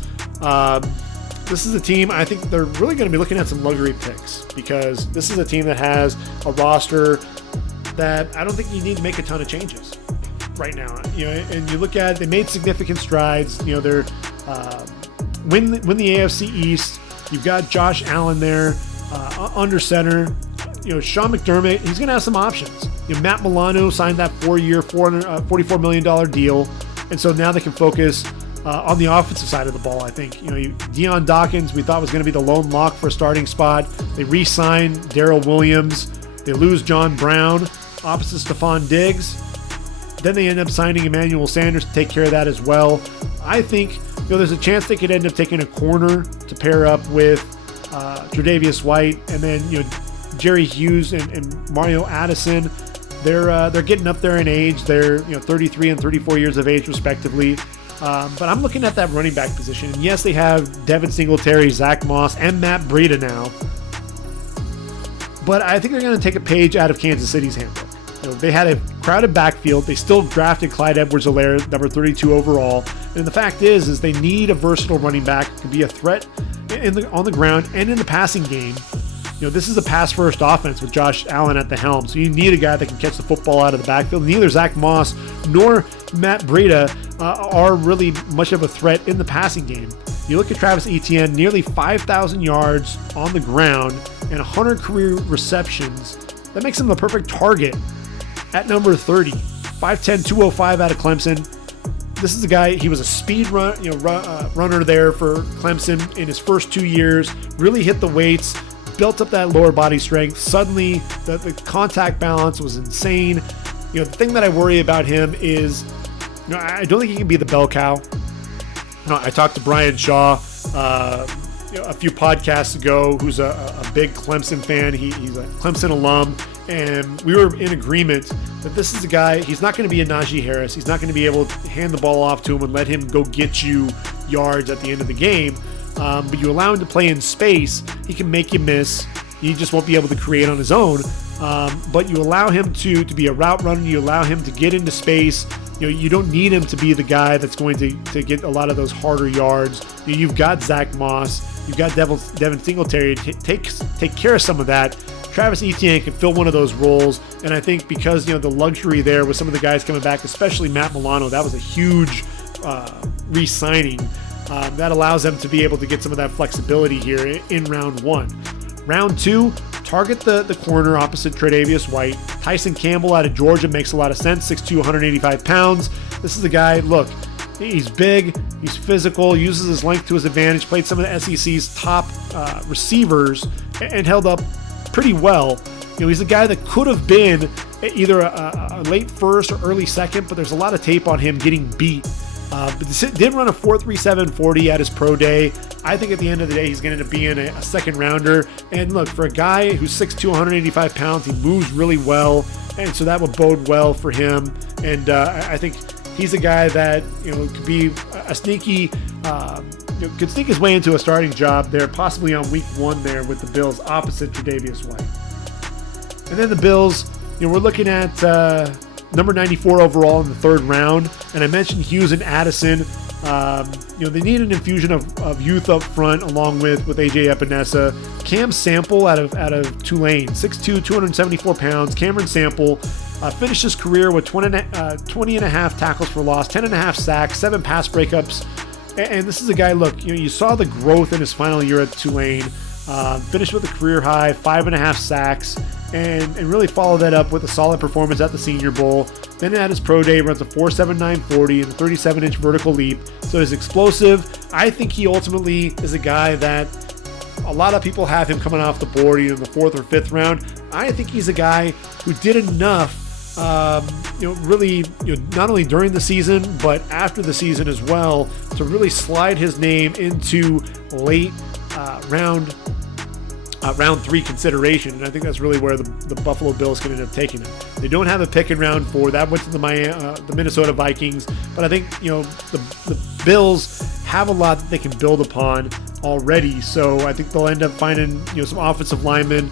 this is a team, I think they're really going to be looking at some luxury picks, because this is a team that has a roster that I don't think you need to make a ton of changes right now. And you look at it, they made significant strides. They're win the AFC East. You've got Josh Allen there under center. Sean McDermott, he's going to have some options. Matt Milano signed that 4-year, $44 million deal. And so now they can focus On the offensive side of the ball, I think, Deion Dawkins, we thought was going to be the lone lock for a starting spot. They re-signed Darrell Williams. They lose John Brown, opposite Stephon Diggs. Then they end up signing Emmanuel Sanders to take care of that as well. I think, there's a chance they could end up taking a corner to pair up with Tre'Davious White, and then, Jerry Hughes and Mario Addison. They're getting up there in age. They're 33 and 34 years of age respectively. But I'm looking at that running back position. And yes, they have Devin Singletary, Zach Moss, and Matt Breida now. But I think they're going to take a page out of Kansas City's handbook. They had a crowded backfield. They still drafted Clyde Edwards-Helaire, number 32 overall. And the fact is they need a versatile running back who can be a threat on the ground and in the passing game. This is a pass-first offense with Josh Allen at the helm. So you need a guy that can catch the football out of the backfield. Neither Zach Moss nor Matt Breida are really much of a threat in the passing game. You look at Travis Etienne, nearly 5,000 yards on the ground and 100 career receptions. That makes him the perfect target at number 30. 5'10", 205 out of Clemson. This is a guy, he was a speed runner there for Clemson in his first 2 years, really hit the weights, built up that lower body strength. Suddenly, the contact balance was insane. The thing that I worry about him is, I don't think he can be the bell cow. I talked to Brian Shaw a few podcasts ago, who's a big Clemson fan. He's a Clemson alum, and we were in agreement that this is a guy, he's not going to be a Najee Harris. He's not going to be able to hand the ball off to him and let him go get you yards at the end of the game. But you allow him to play in space, he can make you miss. He just won't be able to create on his own. But you allow him to be a route runner. You allow him to get into space. You don't need him to be the guy that's going to get a lot of those harder yards. You've got Zach Moss. You've got Devin Singletary to take care of some of that. Travis Etienne can fill one of those roles. And I think because, the luxury there with some of the guys coming back, especially Matt Milano, that was a huge re-signing. That allows them to be able to get some of that flexibility here in round one. Round two, target the corner opposite Tre'Davious White. Tyson Campbell out of Georgia makes a lot of sense, 6'2", 185 pounds. This is a guy, look, he's big, he's physical, uses his length to his advantage, played some of the SEC's top receivers and held up pretty well. He's a guy that could have been either a late first or early second, but there's a lot of tape on him getting beat. But did run a 4.37 40 at his pro day. I think at the end of the day, he's going to end up being a second rounder. And look, for a guy who's 6'2", 185 pounds, he moves really well. And so that will bode well for him. And I think he's a guy that, could be a sneaky, could sneak his way into a starting job there, possibly on week one there with the Bills opposite Tre'Davious White. And then the Bills, we're looking at number 94 overall in the third round. And I mentioned Hughes and Addison. They need an infusion of youth up front along with AJ Epinesa. Cam Sample out of Tulane, 6'2", 274 pounds. Cameron Sample finished his career with 20 and a half tackles for loss, 10 and a half sacks, 7 pass breakups. And this is a guy, look, you saw the growth in his final year at Tulane. Finished with a career high, 5.5 sacks, and really followed that up with a solid performance at the Senior Bowl. Then at his pro day, runs a 4.79 40 and a 37-inch vertical leap. So he's explosive. I think he ultimately is a guy that a lot of people have him coming off the board either in the 4th or 5th round. I think he's a guy who did enough really, not only during the season, but after the season as well, to really slide his name into late round 3 consideration. And I think that's really where the Buffalo Bills can end up taking him. They don't have a pick in round 4. That went to the Minnesota Vikings. But I think, the Bills have a lot that they can build upon already. So I think they'll end up finding, some offensive linemen,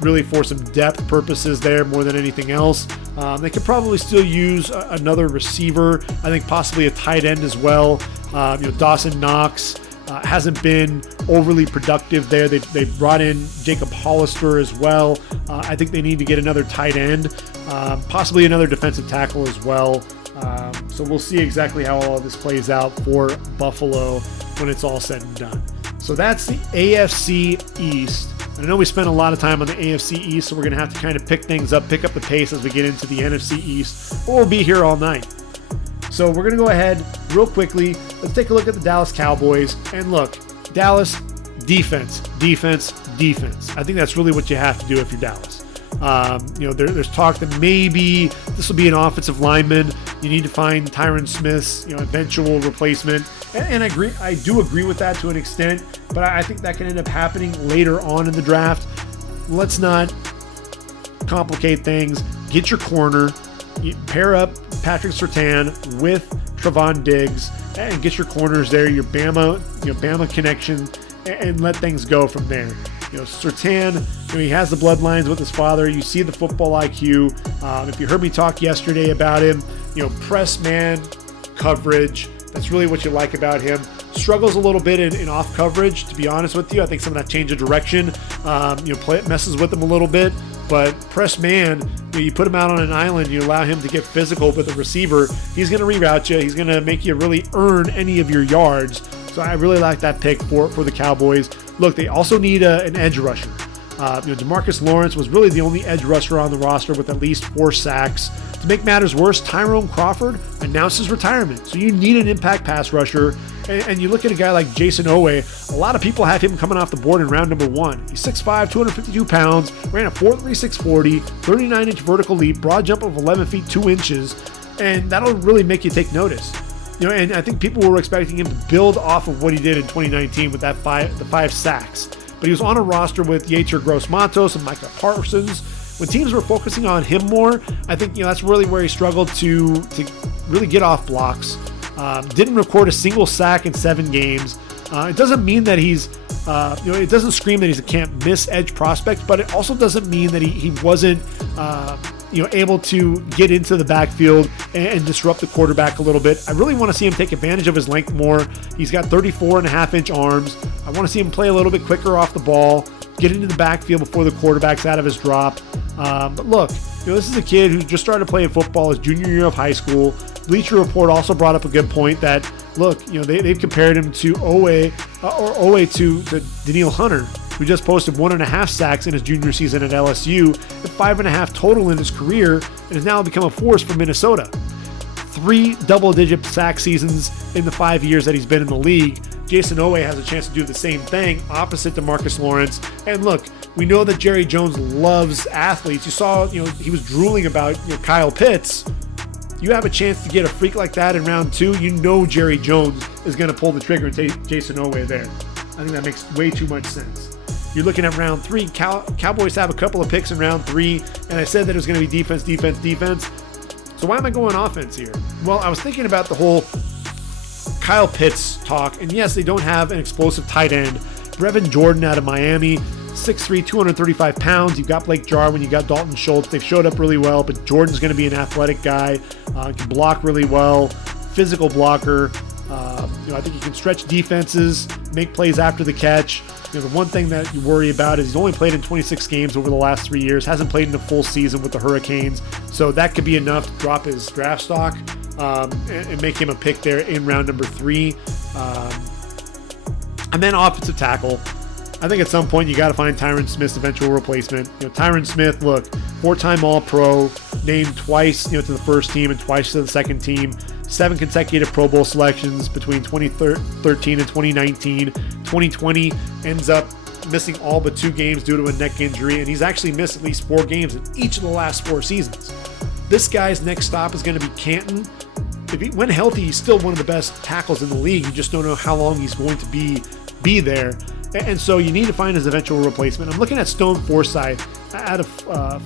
really for some depth purposes there more than anything else. They could probably still use another receiver. I think possibly a tight end as well. Dawson Knox hasn't been overly productive there. They brought in Jacob Hollister as well. I think they need to get another tight end, possibly another defensive tackle as well. So we'll see exactly how all of this plays out for Buffalo when it's all said and done. So that's the AFC East. And I know we spent a lot of time on the AFC East, so we're going to have to kind of pick up the pace as we get into the NFC East, or we'll be here all night. So we're going to go ahead real quickly. Let's take a look at the Dallas Cowboys. And look, Dallas, defense. I think that's really what you have to do if you're Dallas. There's talk that maybe this will be an offensive lineman. You need to find Tyron Smith's, eventual replacement. And I do agree with that to an extent, but I think that can end up happening later on in the draft. Let's not complicate things. Get your corner. You pair up Patrick Surtain with Trevon Diggs and get your corners there, your Bama connection, and let things go from there. Surtain, he has the bloodlines with his father. You see the football IQ. If you heard me talk yesterday about him, press man coverage. That's really what you like about him. Struggles a little bit in off coverage, to be honest with you. I think some of that change of direction, messes with him a little bit. But press man, you put him out on an island, you allow him to get physical with the receiver. He's going to reroute you. He's going to make you really earn any of your yards. So I really like that pick for the Cowboys. Look, they also need an edge rusher. DeMarcus Lawrence was really the only edge rusher on the roster with at least 4 sacks. To make matters worse, Tyrone Crawford announced his retirement. So you need an impact pass rusher. And you look at a guy like Jason Owe, a lot of people have him coming off the board in round number 1. He's 6'5", 252 pounds, ran a 4.36 40, 39-inch vertical leap, broad jump of 11 feet 2 inches, and that'll really make you take notice. And I think people were expecting him to build off of what he did in 2019 with the 5 sacks. But he was on a roster with Yetur Gross-Matos and Micah Parsons. When teams were focusing on him more, I think that's really where he struggled to really get off blocks. Didn't record a single sack in 7 games. It doesn't mean that he's, it doesn't scream that he's a can't miss edge prospect, but it also doesn't mean that he wasn't, able to get into the backfield and disrupt the quarterback a little bit. I really want to see him take advantage of his length more. He's got 34.5-inch arms. I want to see him play a little bit quicker off the ball, get into the backfield before the quarterback's out of his drop. But look, this is a kid who just started playing football his junior year of high school. Bleacher Report also brought up a good point that, look, they've compared him to Owe to Daniil Hunter, who just posted 1.5 sacks in his junior season at LSU and 5.5 total in his career, and has now become a force for Minnesota. 3 double-digit sack seasons in the 5 years that he's been in the league. Jason Owe has a chance to do the same thing, opposite DeMarcus Lawrence. And look, we know that Jerry Jones loves athletes. You saw, he was drooling about Kyle Pitts. You have a chance to get a freak like that in round 2. Jerry Jones is going to pull the trigger and take Jason Owe there. I think that makes way too much sense. You're looking at round 3. Cowboys have a couple of picks in round 3, and I said that it was going to be defense. So why am I going offense here? Well, I was thinking about the whole Kyle Pitts talk, and yes, they don't have an explosive tight end. Brevin Jordan out of Miami, 6'3", 235 pounds. You've got Blake Jarwin, you've got Dalton Schultz. They've showed up really well, but Jordan's going to be an athletic guy, can block really well, physical blocker. I think he can stretch defenses, make plays after the catch. The one thing that you worry about is he's only played in 26 games over the last 3 years, hasn't played in a full season with the Hurricanes, so that could be enough to drop his draft stock and make him a pick there in round number 3. And then offensive tackle. I think at some point you got to find Tyron Smith's eventual replacement. Tyron Smith, look, 4-time All-Pro, named twice to the first team and twice to the second team. 7 consecutive Pro Bowl selections between 2013 and 2019. 2020 ends up missing all but 2 games due to a neck injury, and he's actually missed at least 4 games in each of the last 4 seasons. This guy's next stop is going to be Canton. When healthy, he's still one of the best tackles in the league. You just don't know how long he's going to be there. And so you need to find his eventual replacement. I'm looking at Stone Forsythe out of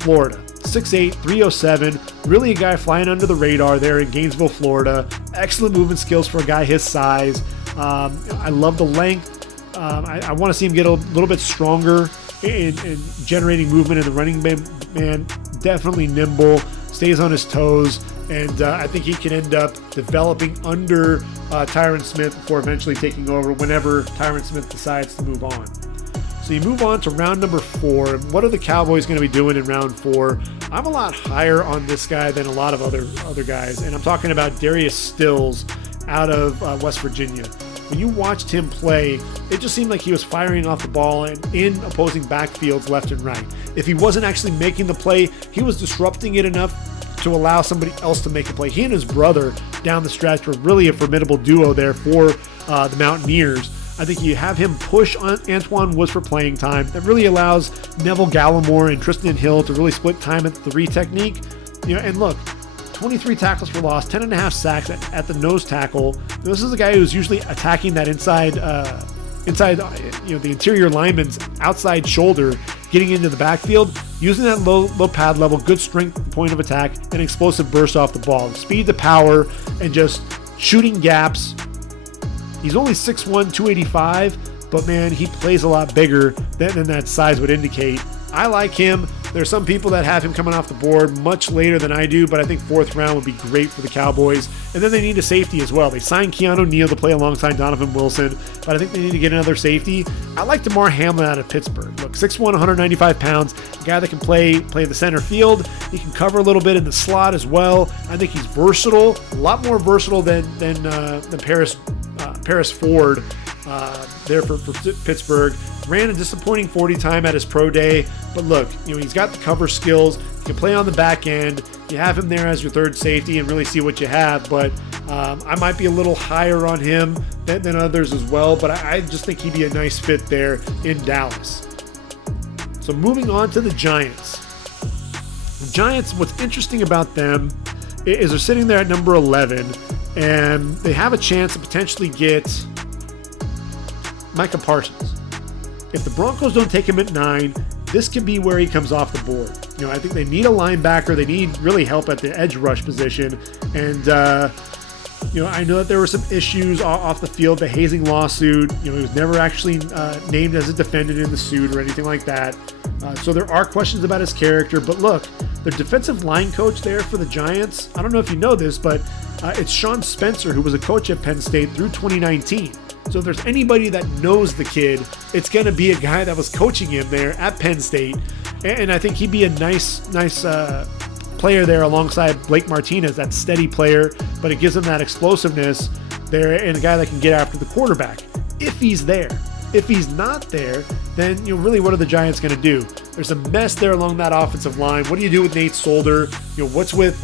Florida. 6'8", 307, really a guy flying under the radar there in Gainesville, Florida. Excellent movement skills for a guy his size. I love the length. I want to see him get a little bit stronger in generating movement in the running man. Definitely nimble, stays on his toes, and I think he can end up developing under Tyron Smith before eventually taking over whenever Tyron Smith decides to move on. So you move on to round number 4. What are the Cowboys going to be doing in round 4? I'm a lot higher on this guy than a lot of other guys, and I'm talking about Darius Stills out of West Virginia. When you watched him play, it just seemed like he was firing off the ball and in opposing backfields left and right. If he wasn't actually making the play, he was disrupting it enough to allow somebody else to make a play. He and his brother down the stretch were really a formidable duo there for the Mountaineers. I think you have him push on Antoine Woods for playing time. That really allows Neville Gallimore and Tristan Hill to really split time at the 3 technique. And look, 23 tackles for loss, 10.5 sacks at the nose tackle. This is a guy who's usually attacking that inside the interior lineman's outside shoulder, getting into the backfield, using that low pad level, good strength at the point of attack, and explosive burst off the ball. The speed, the power, and just shooting gaps. He's only 6'1", 285, but man, he plays a lot bigger than that size would indicate. I like him. There's some people that have him coming off the board much later than I do, but I think 4th round would be great for the Cowboys. And then they need a safety as well. They signed Keanu Neal to play alongside Donovan Wilson, but I think they need to get another safety. I like Damar Hamlin out of Pittsburgh. Look, 6'1", 195 pounds, a guy that can play the center field. He can cover a little bit in the slot as well. I think he's versatile, a lot more versatile than Paris Ford there for Pittsburgh. Ran a disappointing 40 time at his pro day, but look, he's got the cover skills. He can play on the back end. You have him there as your 3rd safety and really see what you have, but I might be a little higher on him than others as well, but I just think he'd be a nice fit there in Dallas. So moving on to the Giants. The Giants, what's interesting about them is they're sitting there at number 11, and they have a chance to potentially get Micah Parsons. If the Broncos don't take him at 9, this could be where he comes off the board. I think they need a linebacker. They need really help at the edge rush position. And, I know that there were some issues off the field, the hazing lawsuit. He was never actually named as a defendant in the suit or anything like that. So there are questions about his character. But look, their defensive line coach there for the Giants, I don't know if you know this, but it's Sean Spencer, who was a coach at Penn State through 2019. So if there's anybody that knows the kid, it's going to be a guy that was coaching him there at Penn State. And I think he'd be a nice player there alongside Blake Martinez, that steady player, but it gives him that explosiveness there and a guy that can get after the quarterback if he's there. If he's not there, then really what are the Giants going to do? There's a mess there along that offensive line. What do you do with Nate Solder? What's with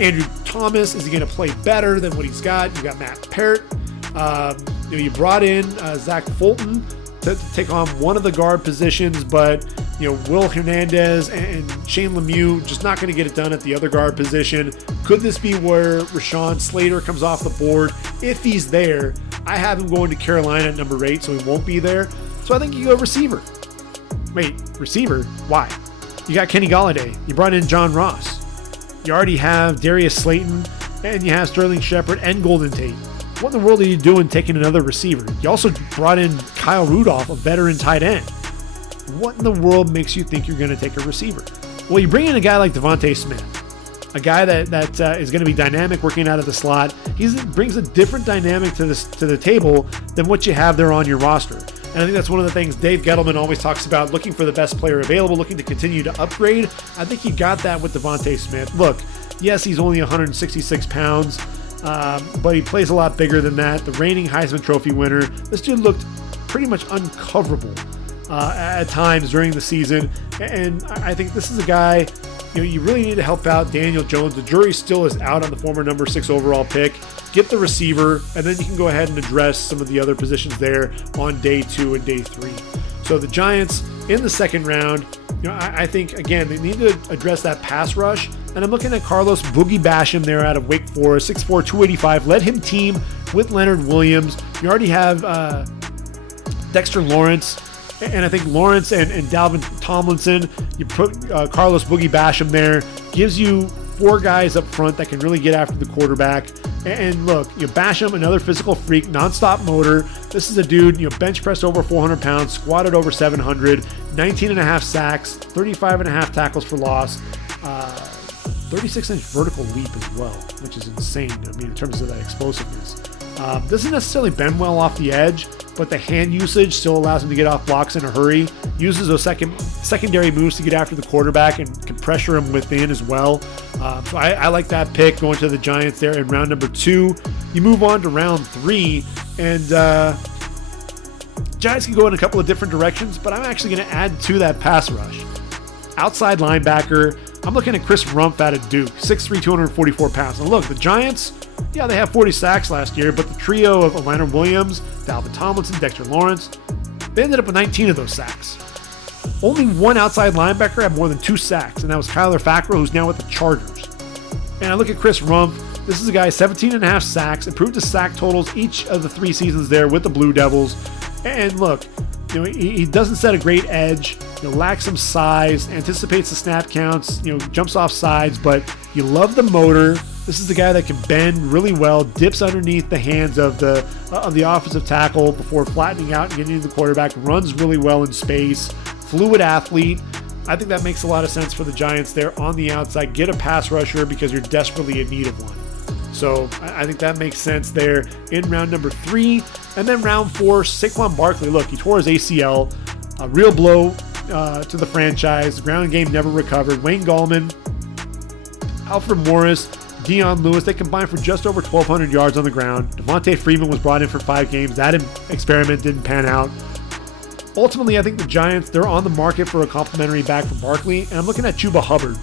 Andrew Thomas? Is he going to play better than what he's got? You got Matt Parrott. You brought in Zach Fulton to take on one of the guard positions, but Will Hernandez and Shane Lemieux just not going to get it done at the other guard position. Could this be where Rashawn Slater comes off the board? If he's there, I have him going to Carolina at number 8, so he won't be there. So I think you go receiver. Wait, receiver? Why? You got Kenny Golladay. You brought in John Ross. You already have Darius Slayton, and you have Sterling Shepard and Golden Tate. What in the world are you doing taking another receiver? You also brought in Kyle Rudolph, a veteran tight end. What in the world makes you think you're going to take a receiver? Well, you bring in a guy like Devontae Smith, a guy that is going to be dynamic working out of the slot. He brings a different dynamic to the table than what you have there on your roster. And I think that's one of the things Dave Gettleman always talks about, looking for the best player available, looking to continue to upgrade. I think you got that with Devontae Smith. Look, yes, he's only 166 pounds, but he plays a lot bigger than that. The reigning Heisman Trophy winner. This dude looked pretty much uncoverable at times during the season. And I think this is a guy, you really need to help out Daniel Jones. The jury still is out on the former number 6 overall pick. Get the receiver, and then you can go ahead and address some of the other positions there on day 2 and day 3. So the Giants in the second round, I think, again, they need to address that pass rush. And I'm looking at Carlos Boogie Basham there out of Wake Forest, 6'4", 285. Let him team with Leonard Williams. You already have Dexter Lawrence. And I think Lawrence and Dalvin Tomlinson, you put Carlos Boogie Basham there, gives you 4 guys up front that can really get after the quarterback. And look, Basham, another physical freak, nonstop motor. This is a dude, bench pressed over 400 pounds, squatted over 700, 19.5 sacks, 35.5 tackles for loss, 36-inch vertical leap as well, which is insane. In terms of that explosiveness. Doesn't necessarily bend well off the edge, but the hand usage still allows him to get off blocks in a hurry. Uses those secondary moves to get after the quarterback and can pressure him within as well. So I like that pick going to the Giants there in round number 2. You move on to round 3, and Giants can go in a couple of different directions, but I'm actually going to add to that pass rush. Outside linebacker, I'm looking at Chris Rumph out of Duke, 6'3", 244 pounds. And look, the Giants, yeah, they had 40 sacks last year, but the trio of Leonard Williams, Dalvin Tomlinson, Dexter Lawrence, they ended up with 19 of those sacks. Only one outside linebacker had more than 2 sacks, and that was Kyler Fackrell, who's now with the Chargers. And I look at Chris Rumph. This is a guy, 17.5 sacks, improved his sack totals each of the 3 seasons there with the Blue Devils. And look, he doesn't set a great edge, lacks some size, anticipates the snap counts, jumps off sides, but you love the motor. This is the guy that can bend really well, dips underneath the hands of the offensive tackle before flattening out and getting into the quarterback, runs really well in space, fluid athlete. I think that makes a lot of sense for the Giants there on the outside. Get a pass rusher because you're desperately in need of one. So I think that makes sense there in round number 3. And then round 4, Saquon Barkley. Look, he tore his ACL. A real blow to the franchise. The ground game never recovered. Wayne Gallman, Alfred Morris, Dion Lewis, they combined for just over 1,200 yards on the ground. Devontae Freeman was brought in for 5 games. That experiment didn't pan out. Ultimately, I think the Giants, they're on the market for a complimentary back for Barkley. And I'm looking at Chuba Hubbard.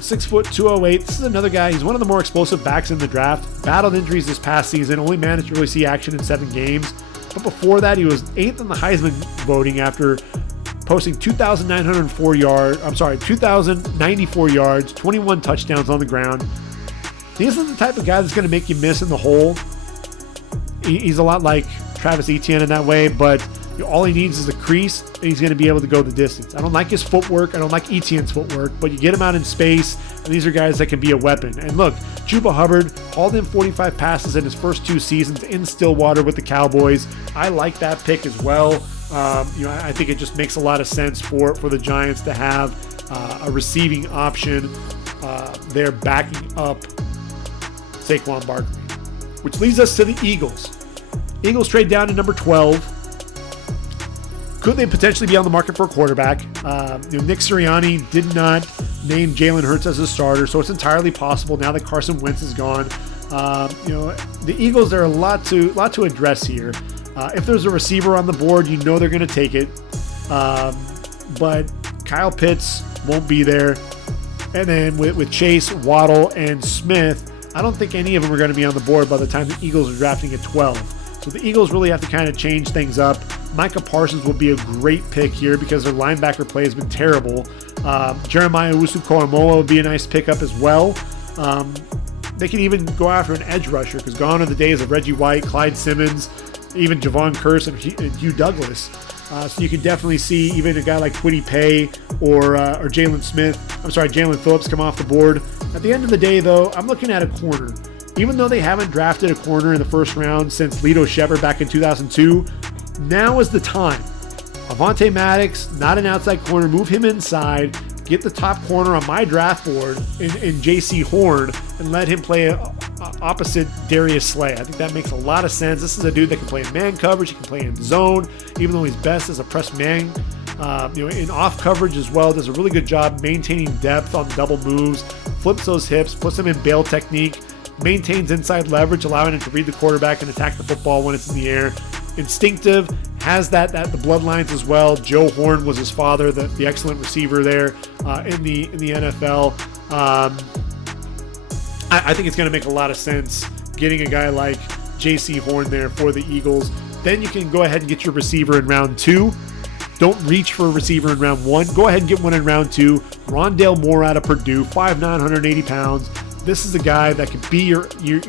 6 foot, 208. This is another guy. He's one of the more explosive backs in the draft. Battled injuries this past season. Only managed to really see action in 7 games. But before that, he was 8th in the Heisman voting after posting 2,094 yards, 21 touchdowns on the ground. He isn't the type of guy that's going to make you miss in the hole. He's a lot like Travis Etienne in that way, but all he needs is a crease, and he's going to be able to go the distance. I don't like his footwork. I don't like Etienne's footwork, but you get him out in space, and these are guys that can be a weapon. And look, Chuba Hubbard hauled in 45 passes in his first 2 seasons in Stillwater with the Cowboys. I like that pick as well. I think it just makes a lot of sense for the Giants to have a receiving option there backing up Saquon Barkley. Which leads us to the Eagles. Eagles trade down to number 12. Could they potentially be on the market for a quarterback? Nick Sirianni did not name Jalen Hurts as a starter, so it's entirely possible now that Carson Wentz is gone. The Eagles, there are a lot to address here. If there's a receiver on the board, they're going to take it. But Kyle Pitts won't be there. And then with Chase, Waddle, and Smith, I don't think any of them are going to be on the board by the time the Eagles are drafting at 12. So the Eagles really have to kind of change things up. Micah Parsons will be a great pick here because their linebacker play has been terrible. Jeremiah Owusu-Koramoah would be a nice pickup as well. They can even go after an edge rusher because gone are the days of Reggie White, Clyde Simmons, even Javon Curse and Hugh Douglas. So you can definitely see even a guy like Kwity Paye or Jalen Phillips come off the board. At the end of the day, though, I'm looking at a corner. Even though they haven't drafted a corner in the first round since Lito Shepherd back in 2002, now is the time. Avonte Maddox, not an outside corner, move him inside, get the top corner on my draft board in J.C. Horn, and let him play opposite Darius Slay. I think that makes a lot of sense. This is a dude that can play in man coverage, he can play in zone, even though he's best as a press man. In off coverage as well, does a really good job maintaining depth on double moves, flips those hips, puts them in bail technique, maintains inside leverage, allowing him to read the quarterback and attack the football when it's in the air. Instinctive, has the bloodlines as well. Joe Horn was his father, the excellent receiver there in the NFL. I think it's going to make a lot of sense getting a guy like J.C. Horn there for the Eagles. Then you can go ahead and get your receiver in round 2. Don't reach for a receiver in round 1. Go ahead and get one in round 2. Rondale Moore out of Purdue, 5'9", 180 pounds. This is a guy that could be your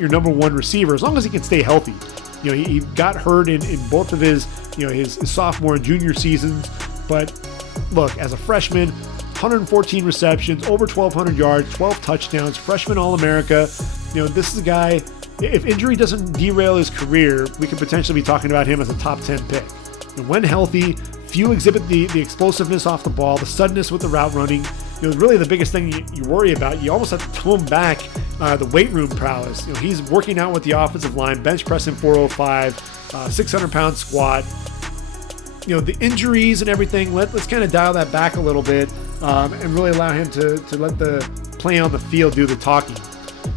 number 1 receiver as long as he can stay healthy. He got hurt in both of his sophomore and junior seasons. But look, as a freshman, 114 receptions, over 1,200 yards, 12 touchdowns, freshman All-America. This is a guy, if injury doesn't derail his career, we could potentially be talking about him as a top 10 pick. And when healthy, few exhibit the explosiveness off the ball, the suddenness with the route running. Really the biggest thing you worry about, you almost have to tone back the weight room prowess. He's working out with the offensive line, bench pressing 405, 600-pound squat. The injuries and everything, let's kind of dial that back a little bit and really allow him to let the play on the field do the talking.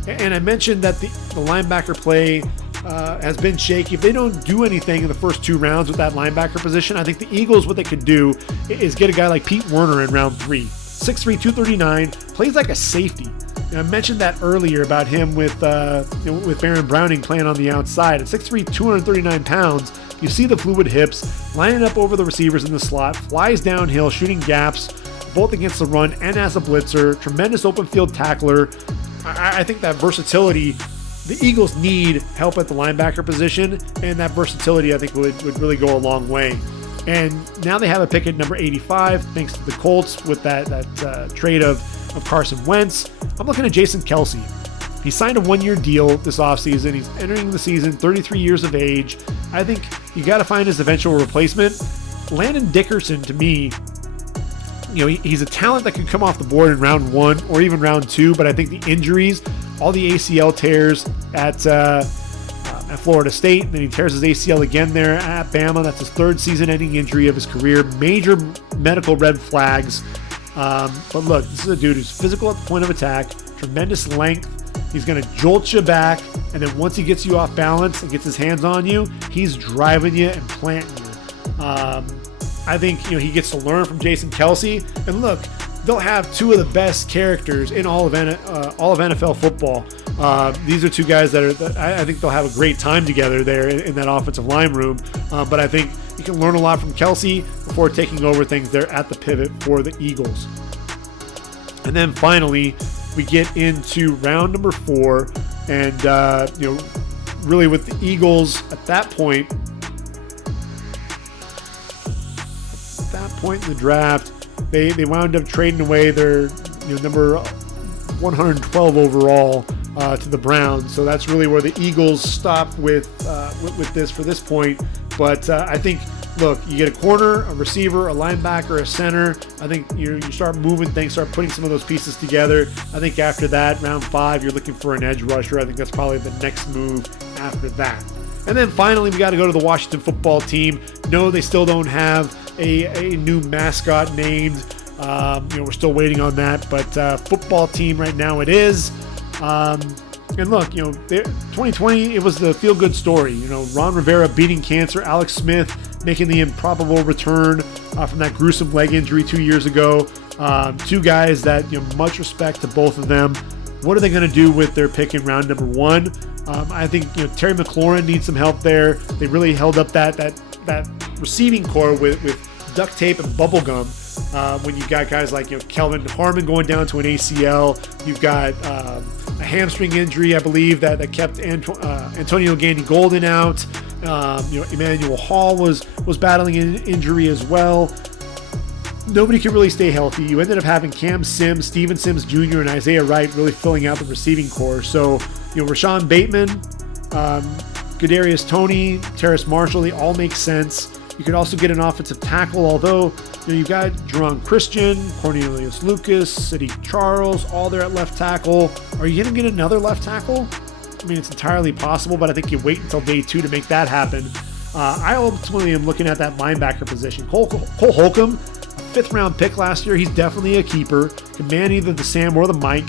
And I mentioned that the linebacker play has been shaky. If they don't do anything in the first 2 rounds with that linebacker position, I think the Eagles, what they could do is get a guy like Pete Werner in round 3. 6'3", 239, plays like a safety. And I mentioned that earlier about him with Baron Browning playing on the outside. At 6'3", 239 pounds, you see the fluid hips, lining up over the receivers in the slot, flies downhill, shooting gaps, both against the run and as a blitzer, tremendous open field tackler. I think that versatility, the Eagles need help at the linebacker position, and that versatility I think would really go a long way. And now they have a pick at number 85, thanks to the Colts with that trade of Carson Wentz. I'm looking at Jason Kelce. He signed a one-year deal this offseason. He's entering the season 33 years of age. I think you got to find his eventual replacement. Landon Dickerson, to me, he's a talent that could come off the board in round 1 or even round 2, but I think the injuries, all the ACL tears at Florida State, then he tears his ACL again there at Bama. That's his 3rd season-ending injury of his career. Major medical red flags. But look, this is a dude who's physical at the point of attack, tremendous length. He's going to jolt you back, and then once he gets you off balance and gets his hands on you, he's driving you and planting you. I think he gets to learn from Jason Kelce, and look, they'll have 2 of the best characters in all of NFL football. These are 2 guys that I think they'll have a great time together there in that offensive line room. But I think you can learn a lot from Kelce before taking over things there at the pivot for the Eagles. And then finally, we get into round number 4, and really with the Eagles at that point in the draft, they wound up trading away their number 112 overall to the Browns. So that's really where the Eagles stopped with this for this point. But I think, look, you get a corner, a receiver, a linebacker, a center. I think you start moving things, start putting some of those pieces together. I think after that, round 5, you're looking for an edge rusher. I think that's probably the next move after that. And then finally, we got to go to the Washington football team. No, they still don't have a new mascot named. We're still waiting on that, but football team right now it is. And look, 2020, it was the feel-good story. Ron Rivera beating cancer, Alex Smith making the improbable return from that gruesome leg injury 2 years ago. 2 guys that, much respect to both of them. What are they going to do with their pick in round number 1? I think Terry McLaurin needs some help there. They really held up that receiving core with duct tape and bubble gum. When you've got guys like Kelvin Harmon going down to an ACL, you've got a hamstring injury, I believe, that kept Antonio Gandy-Golden out. Emmanuel Hall was battling an injury as well. Nobody could really stay healthy. You ended up having Cam Sims, Steven Sims Jr., and Isaiah Wright really filling out the receiving core. So, Rashawn Bateman, Kadarius Toney, Terrace Marshall, they all make sense. You could also get an offensive tackle, although you've got Jerron Christian, Cornelius Lucas, City Charles, all there at left tackle. Are you going to get another left tackle? I mean, it's entirely possible, but I think you wait until day 2 to make that happen. I ultimately am looking at that linebacker position. Cole Holcomb, 5th-round pick last year. He's definitely a keeper. Can man either the Sam or the Mike.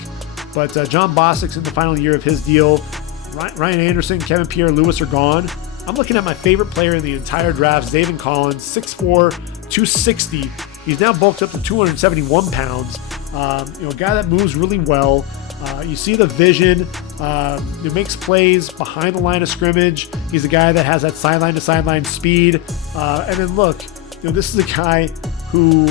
But John Bostic's in the final year of his deal. Ryan Anderson, Kevin Pierre-Louis are gone. I'm looking at my favorite player in the entire draft, Zaven Collins, 6'4", 260. He's now bulked up to 271 pounds. A guy that moves really well. You see the vision. He makes plays behind the line of scrimmage. He's a guy that has that sideline-to-sideline speed. And then look, this is a guy who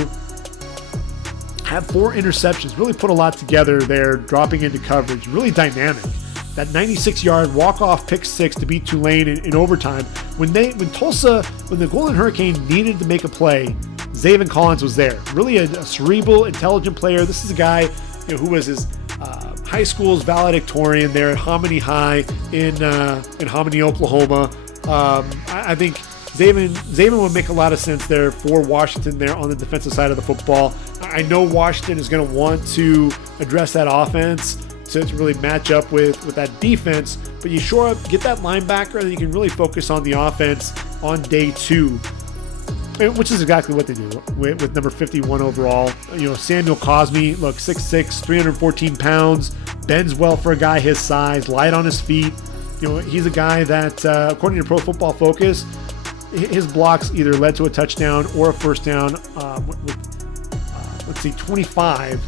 had 4 interceptions, really put a lot together there, dropping into coverage, really dynamic. That 96-yard walk-off pick 6 to beat Tulane in overtime. When the Golden Hurricane needed to make a play, Zaven Collins was there. Really a cerebral, intelligent player. This is a guy who was his high school's valedictorian there at Hominy High in Hominy, Oklahoma. I think Zaven would make a lot of sense there for Washington there on the defensive side of the football. I know Washington is going to want to address that offense to really match up with that defense, but you sure up, get that linebacker, and you can really focus on the offense on day 2, which is exactly what they do with number 51 overall. Samuel Cosme, look, 6'6", 314 pounds, bends well for a guy his size, light on his feet. He's a guy that, according to Pro Football Focus, his blocks either led to a touchdown or a first down with 25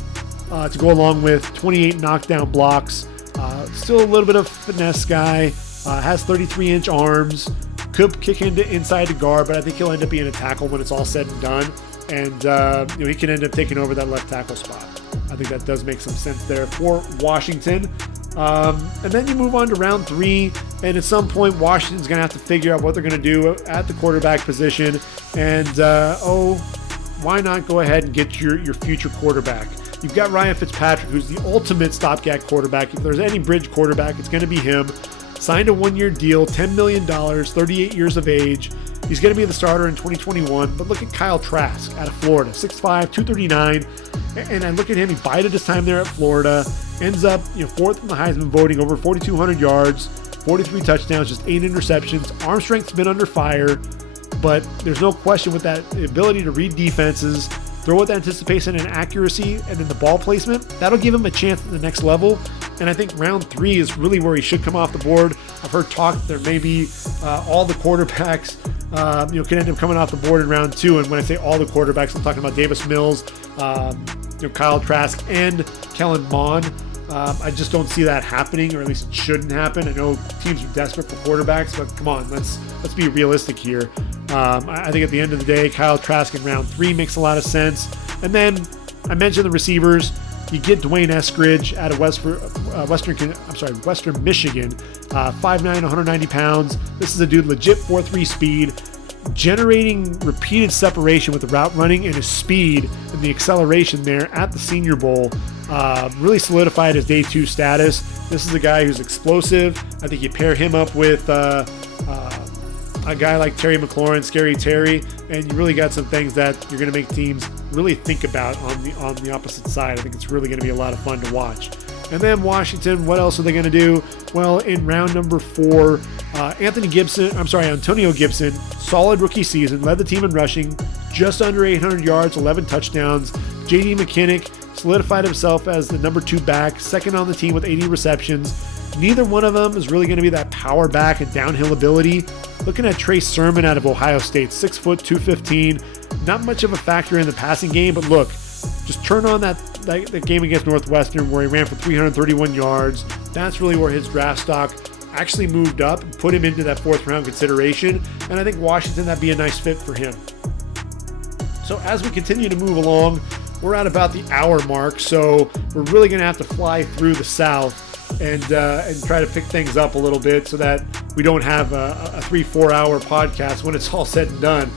to go along with 28 knockdown blocks. Still a little bit of finesse guy. Has 33-inch arms. Could kick into inside to guard, but I think he'll end up being a tackle when it's all said and done. And he can end up taking over that left tackle spot. I think that does make some sense there for Washington. And then you move on to round 3, and at some point Washington's going to have to figure out what they're going to do at the quarterback position. And why not go ahead and get your future quarterback? You've got Ryan Fitzpatrick, who's the ultimate stopgap quarterback. If there's any bridge quarterback, it's going to be him. Signed a 1-year deal, $10 million, 38 years of age. He's going to be the starter in 2021. But look at Kyle Trask out of Florida, 6'5", 239. And I look at him, he bided his time there at Florida. Ends up 4th in the Heisman voting, over 4,200 yards, 43 touchdowns, just 8 interceptions. Arm strength's been under fire, but there's no question with that ability to read defenses, throw with anticipation and accuracy, and then the ball placement, that'll give him a chance at the next level. And I think round 3 is really where he should come off the board. I've heard talk that there may be all the quarterbacks can end up coming off the board in round 2. And when I say all the quarterbacks, I'm talking about Davis Mills, Kyle Trask, and Kellen Mond. I just don't see that happening, or at least it shouldn't happen. I know teams are desperate for quarterbacks, but come on, let's be realistic here. I think at the end of the day, Kyle Trask in round 3 makes a lot of sense. And then I mentioned the receivers. You get Dwayne Eskridge out of Western Michigan, 5'9", 190 pounds. This is a dude legit 4.3 speed, generating repeated separation with the route running, and his speed and the acceleration there at the Senior Bowl really solidified his day 2 status. This is a guy who's explosive. I think you pair him up with a guy like Terry McLaurin, Scary Terry, and you really got some things that you're going to make teams really think about on the opposite side. I think it's really going to be a lot of fun to watch. And then Washington, what else are they going to do? Well, in round number 4, Antonio Gibson, solid rookie season, led the team in rushing, just under 800 yards, 11 touchdowns. J.D. McKinnick solidified himself as the number 2 back, second on the team with 80 receptions. Neither one of them is really going to be that power back and downhill ability. Looking at Trey Sermon out of Ohio State, 6 foot, 215. Not much of a factor in the passing game, but look, just turn on that game against Northwestern where he ran for 331 yards. That's really where his draft stock actually moved up and put him into that 4th round consideration. And I think Washington, that'd be a nice fit for him. So as we continue to move along, we're at about the hour mark. So we're really going to have to fly through the South and try to pick things up a little bit so that we don't have a 3-4 hour podcast when it's all said and done.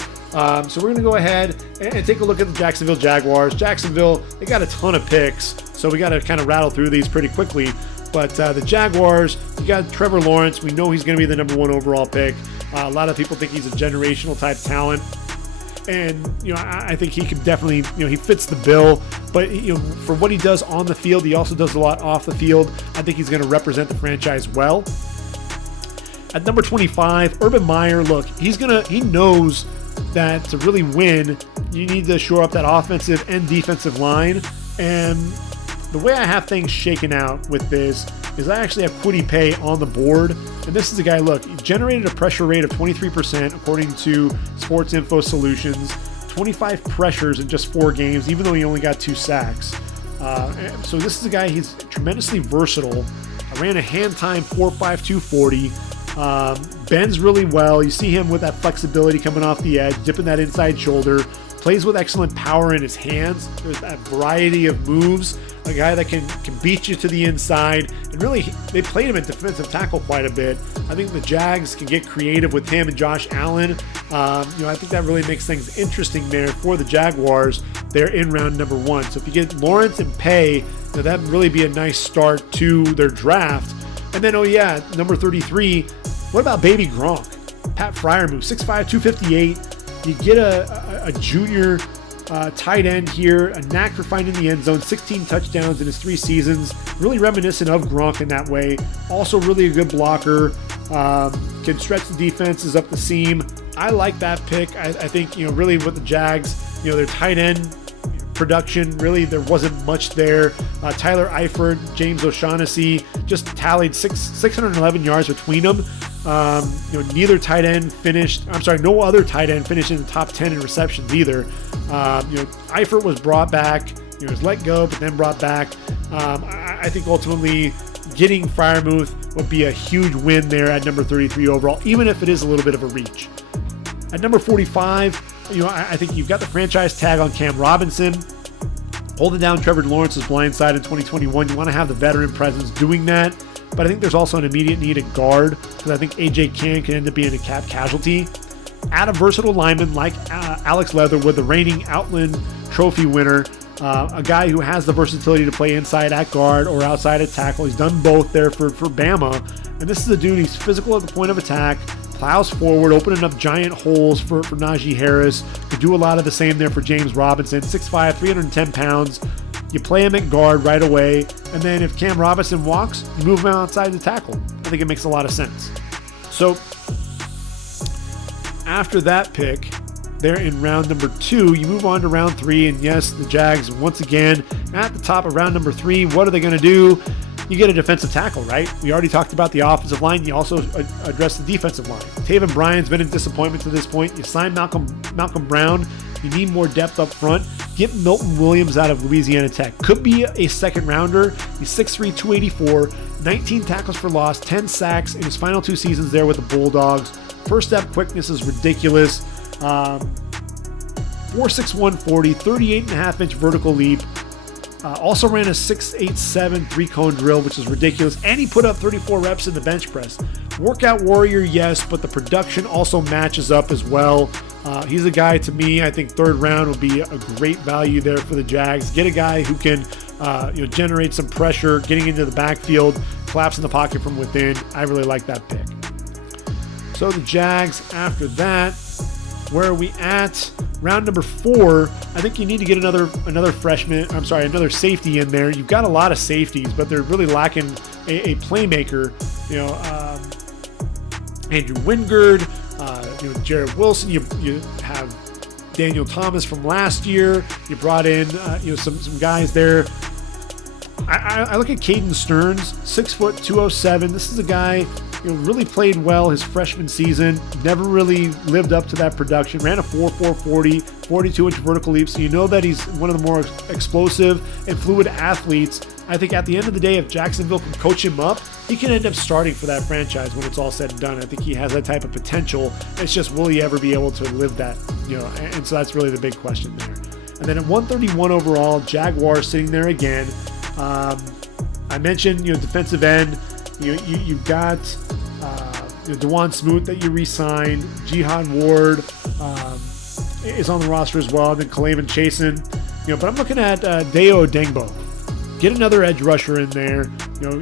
So we're going to go ahead and take a look at the Jacksonville Jaguars. Jacksonville, they got a ton of picks, so we got to kind of rattle through these pretty quickly. But the Jaguars, you got Trevor Lawrence. We know he's going to be the number 1 overall pick. A lot of people think he's a generational type talent. And, I think he can definitely, he fits the bill. But, for what he does on the field, he also does a lot off the field. I think he's going to represent the franchise well. At number 25, Urban Meyer, look, he knows that to really win, you need to shore up that offensive and defensive line. And the way I have things shaken out with this is I actually have Kwity Paye on the board. And this is a guy, look, he generated a pressure rate of 23% according to Sports Info Solutions, 25 pressures in just 4 games, even though he only got 2 sacks. So this is a guy, he's tremendously versatile. I ran a hand time 4.5, 240. Bends really well. You see him with that flexibility coming off the edge, dipping that inside shoulder, plays with excellent power in his hands. There's that variety of moves. A guy that can beat you to the inside. And really, they played him at defensive tackle quite a bit. I think the Jags can get creative with him and Josh Allen. I think that really makes things interesting there for the Jaguars. They're in round number 1. So if you get Lawrence and Paye, that'd really be a nice start to their draft. And then, number 33, what about baby Gronk? Pat Freiermuth, 6'5", 258. You get a junior tight end here, a knack for finding the end zone, 16 touchdowns in his 3 seasons, really reminiscent of Gronk in that way. Also really a good blocker, can stretch the defenses up the seam. I like that pick. I think, really with the Jags, their tight end production, really, there wasn't much there. Tyler Eifert, James O'Shaughnessy just tallied 611 yards between them. Neither tight end finished. No other tight end finished in the top 10 in receptions either. Eifert was brought back. He was let go, but then brought back. I think ultimately getting Freiermuth would be a huge win there at number 33 overall, even if it is a little bit of a reach. At number 45, I think you've got the franchise tag on Cam Robinson. Holding down Trevor Lawrence's blind side in 2021. You want to have the veteran presence doing that. But I think there's also an immediate need at guard because I think A.J. Cann can end up being a cap casualty. Add a versatile lineman like Alex Leatherwood, the reigning Outland Trophy winner, a guy who has the versatility to play inside at guard or outside at tackle. He's done both there for Bama. And this is a dude, he's physical at the point of attack, plows forward, opening up giant holes for Najee Harris. Could do a lot of the same there for James Robinson, 6'5", 310 pounds. You play him at guard right away, and then if Cam Robinson walks, you move him outside the tackle. I think it makes a lot of sense. So after that pick, there in round number 2, you move on to round 3, and yes, the Jags once again at the top of round number 3. What are they going to do? You get a defensive tackle, right? We already talked about the offensive line. You also address the defensive line. Taven Bryan's been a disappointment to this point. You signed Malcolm Brown. You need more depth up front. Get Milton Williams out of Louisiana Tech. Could be a second rounder. He's 6'3", 284, 19 tackles for loss, 10 sacks in his final 2 seasons there with the Bulldogs. First step quickness is ridiculous. 4'6", 140, 38.5-inch vertical leap. Also ran a 6'8'7" 3-cone drill, which is ridiculous. And he put up 34 reps in the bench press. Workout warrior, yes, but the production also matches up as well. He's a guy, to me, I think 3rd round would be a great value there for the Jags. Get a guy who can generate some pressure, getting into the backfield, collapse in the pocket from within. I really like that pick. So the Jags, after that, where are we at? Round number 4, I think you need to get another safety in there. You've got a lot of safeties, but they're really lacking a playmaker. Andrew Wingard, Jared Wilson. You have Daniel Thomas from last year. You brought in some guys there. I look at Caden Stearns, 6 foot 207. This is a guy really played well his freshman season. Never really lived up to that production. Ran a 4.4 40, 42-inch vertical leap. So you know that he's one of the more explosive and fluid athletes. I think at the end of the day, if Jacksonville can coach him up, he can end up starting for that franchise when it's all said and done. I think he has that type of potential. It's just, will he ever be able to live that? And so that's really the big question there. And then at 131 overall, Jaguars sitting there again. I mentioned, defensive end. You've got DeJuan Smoot that you re-signed. Jihad Ward is on the roster as well. And then Kalavan Chasen. But I'm looking at Dayo Odengbo. Get another edge rusher in there.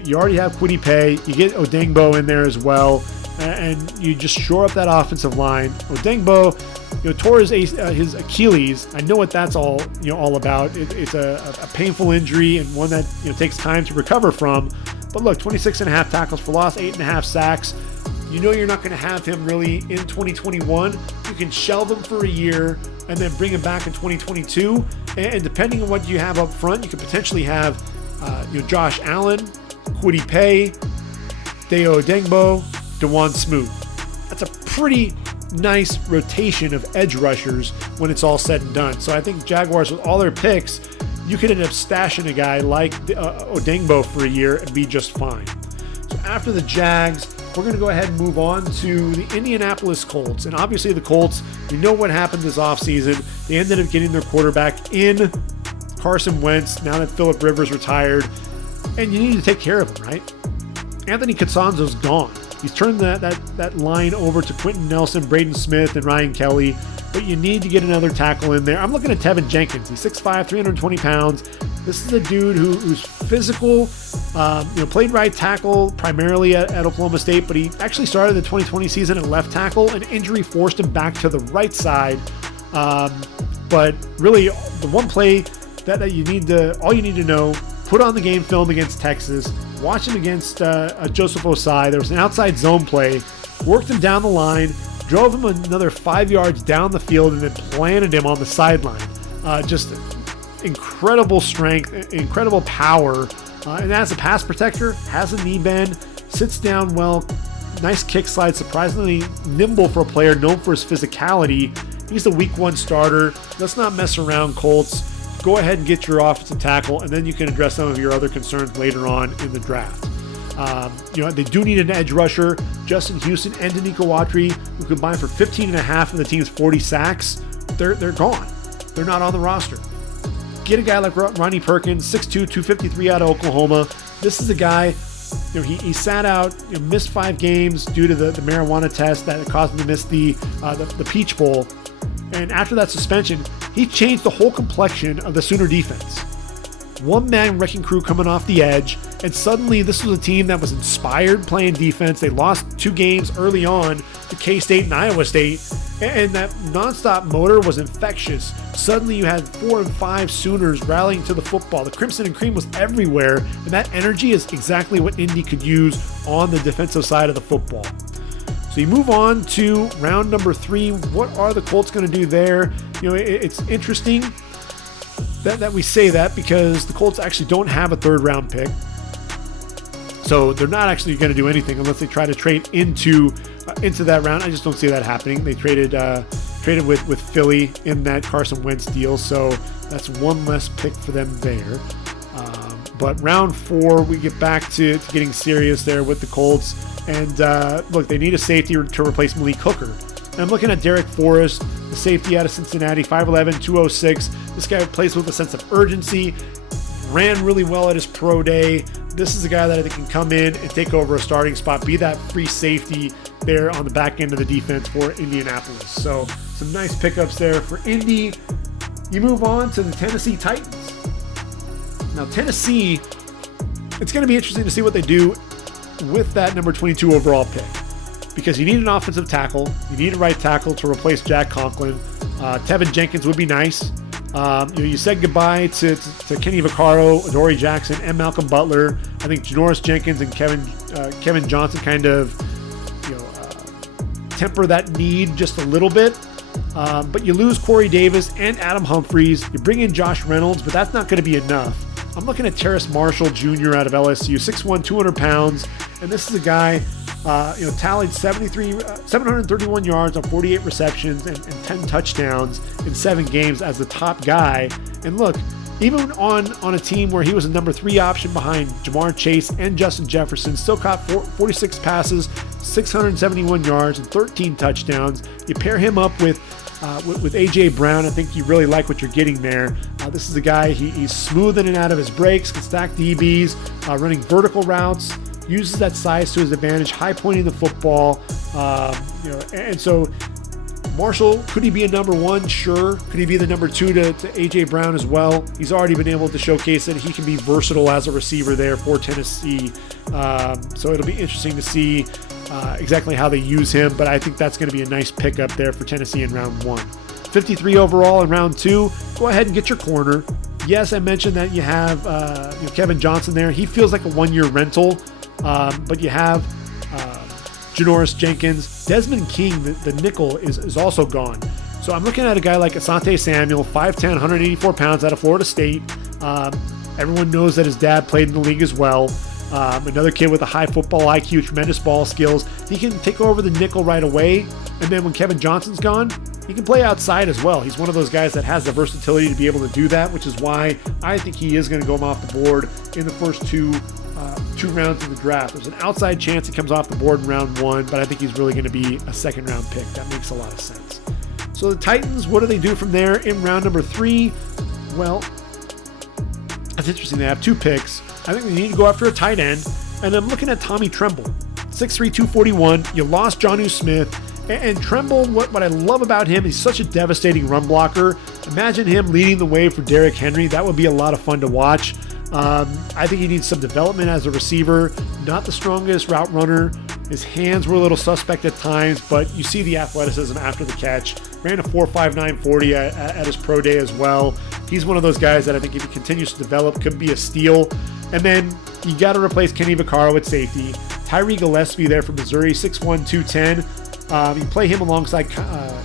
You already have Kwity Paye. You get Odengbo in there as well, and you just shore up that offensive line. Odengbo, tore his Achilles. I know what that's all about. It's a painful injury and one that takes time to recover from. But look, 26.5 tackles for loss, 8.5 sacks. You're not going to have him really in 2021. You can shelve him for a year and then bring him back in 2022. And depending on what you have up front, you could potentially have Josh Allen, Kwity Paye, Dayo Odengbo, DeJuan Smoot. That's a pretty nice rotation of edge rushers when it's all said and done. So I think Jaguars, with all their picks, you could end up stashing a guy like Odengbo for a year and be just fine. So after the Jags, we're going to go ahead and move on to the Indianapolis Colts. And obviously the Colts, we know what happened this offseason. They ended up getting their quarterback in Carson Wentz now that Phillip Rivers retired. And you need to take care of him, right? Anthony Costanzo's gone. He's turned that line over to Quentin Nelson, Braden Smith, and Ryan Kelly. But you need to get another tackle in there. I'm looking at Tevin Jenkins. He's 6'5", 320 pounds. This is a dude who's physical, played right tackle primarily at Oklahoma State, but he actually started the 2020 season at left tackle. An injury forced him back to the right side. But really, the one play that all you need to know, put on the game film against Texas, watch him against Joseph Osai. There was an outside zone play, worked him down the line, drove him another 5 yards down the field, and then planted him on the sideline. Just incredible strength, incredible power, and as a pass protector, has a knee bend, sits down well, nice kick slide, surprisingly nimble for a player known for his physicality. He's a week 1 starter. Let's not mess around, Colts. Go ahead and get your offensive tackle, and then you can address some of your other concerns later on in the draft. They do need an edge rusher. Justin Houston and Danico Autry, who combined for 15.5 of the team's 40 sacks, they're gone. They're not on the roster. Get a guy like Ronnie Perkins, 6'2", 253 out of Oklahoma. This is a guy, he sat out, missed 5 games due to the marijuana test that caused him to miss the Peach Bowl. And after that suspension, he changed the whole complexion of the Sooner defense. One-man wrecking crew coming off the edge, and suddenly this was a team that was inspired playing defense. They lost 2 games early on to K-State and Iowa State, and that nonstop motor was infectious. Suddenly you had 4 and 5 Sooners rallying to the football. The crimson and cream was everywhere, and that energy is exactly what Indy could use on the defensive side of the football. So you move on to round number 3. What are the Colts going to do there? It's interesting that we say that because the Colts actually don't have a 3rd round pick. So they're not actually going to do anything unless they try to trade into that round. I just don't see that happening. They traded with Philly in that Carson Wentz deal, so that's one less pick for them there. But round 4, we get back to getting serious there with the Colts. And look, they need a safety to replace Malik Hooker. And I'm looking at Derek Forrest, the safety out of Cincinnati, 5'11", 206. This guy plays with a sense of urgency, ran really well at his pro day. This is a guy that I think can come in and take over a starting spot, be that free safety there on the back end of the defense for Indianapolis. So some nice pickups there for Indy. You move on to the Tennessee Titans. Now Tennessee, it's going to be interesting to see what they do with that number 22 overall pick, because you need an offensive tackle, you need a right tackle to replace Jack Conklin. Tevin Jenkins would be nice. You said goodbye to Kenny Vaccaro, Adoree Jackson, and Malcolm Butler. I think Janoris Jenkins and Kevin Johnson kind of temper that need just a little bit. But you lose Corey Davis and Adam Humphries. You bring in Josh Reynolds, but that's not going to be enough. I'm looking at Terrace Marshall Jr. out of LSU, 6'1", 200 pounds. And this is a guy, tallied 731 yards on 48 receptions and 10 touchdowns in 7 games as the top guy. And look, even on a team where he was a number 3 option behind Jamar Chase and Justin Jefferson, still caught 46 passes, 671 yards, and 13 touchdowns. You pair him up with A.J. Brown. I think you really like what you're getting there. This is a guy, he's smooth in and out of his breaks, can stack DBs, running vertical routes, uses that size to his advantage, high pointing the football. And so Marshall, could he be a number 1? Sure. Could he be the number 2 to A.J. Brown as well? He's already been able to showcase that he can be versatile as a receiver there for Tennessee. So it'll be interesting to see exactly how they use him, but I think that's going to be a nice pickup there for Tennessee in round 1. 53 overall in round 2. Go ahead and get your corner. Yes, I mentioned that you have Kevin Johnson there. He feels like a 1-year rental, but you have Janoris Jenkins. Desmond King, the nickel, is also gone. So I'm looking at a guy like Asante Samuel, 5'10", 184 pounds out of Florida State. Everyone knows that his dad played in the league as well. Another kid with a high football IQ, tremendous ball skills. He can take over the nickel right away. And then when Kevin Johnson's gone, he can play outside as well. He's one of those guys that has the versatility to be able to do that, which is why I think he is going to go off the board in the first two rounds of the draft. There's an outside chance he comes off the board in round 1, but I think he's really going to be a 2nd round pick. That makes a lot of sense. So the Titans, what do they do from there in round number 3? Well, that's interesting. They have 2 picks. I think they need to go after a tight end. And I'm looking at Tommy Tremble, 6'3", 241. You lost Jonnu Smith. And Tremble, what I love about him, he's such a devastating run blocker. Imagine him leading the way for Derrick Henry. That would be a lot of fun to watch. I think he needs some development as a receiver. Not the strongest route runner. His hands were a little suspect at times, but you see the athleticism after the catch. Ran a 4.59 40 at his pro day as well. He's one of those guys that I think if he continues to develop could be a steal. And then you got to replace Kenny Vaccaro at safety. Tyree Gillespie there from Missouri, 6'1", 210. You play him alongside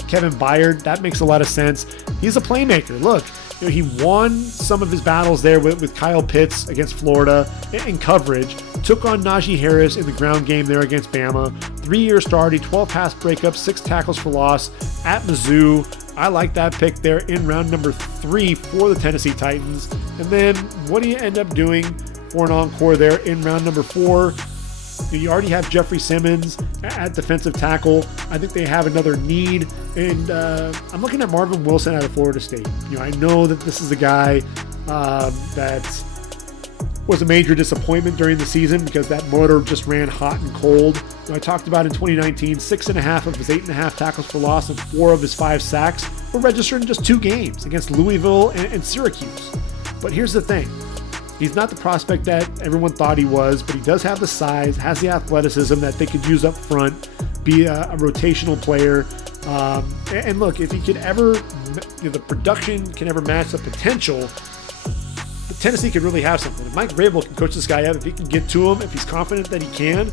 Kevin Byard. That makes a lot of sense. He's a playmaker. Look, He won some of his battles there with Kyle Pitts against Florida in coverage, took on Najee Harris in the ground game there against Bama, 3-year starting, 12 pass breakups, 6 tackles for loss at Mizzou. I like that pick there in round number 3 for the Tennessee Titans. And then what do you end up doing for an encore there in round number 4? You already have Jeffrey Simmons at defensive tackle. I think they have another need. And I'm looking at Marvin Wilson out of Florida State. I know that this is a guy that was a major disappointment during the season because that motor just ran hot and cold. I talked about in 2019, 6.5 of his 8.5 tackles for loss and 4 of his 5 sacks were registered in just 2 games against Louisville and Syracuse. But here's the thing. He's not the prospect that everyone thought he was, but he does have the size, has the athleticism that they could use up front, be a rotational player. And look, if he could ever, the production can ever match the potential, Tennessee could really have something. If Mike Vrabel can coach this guy up, if he can get to him, if he's confident that he can,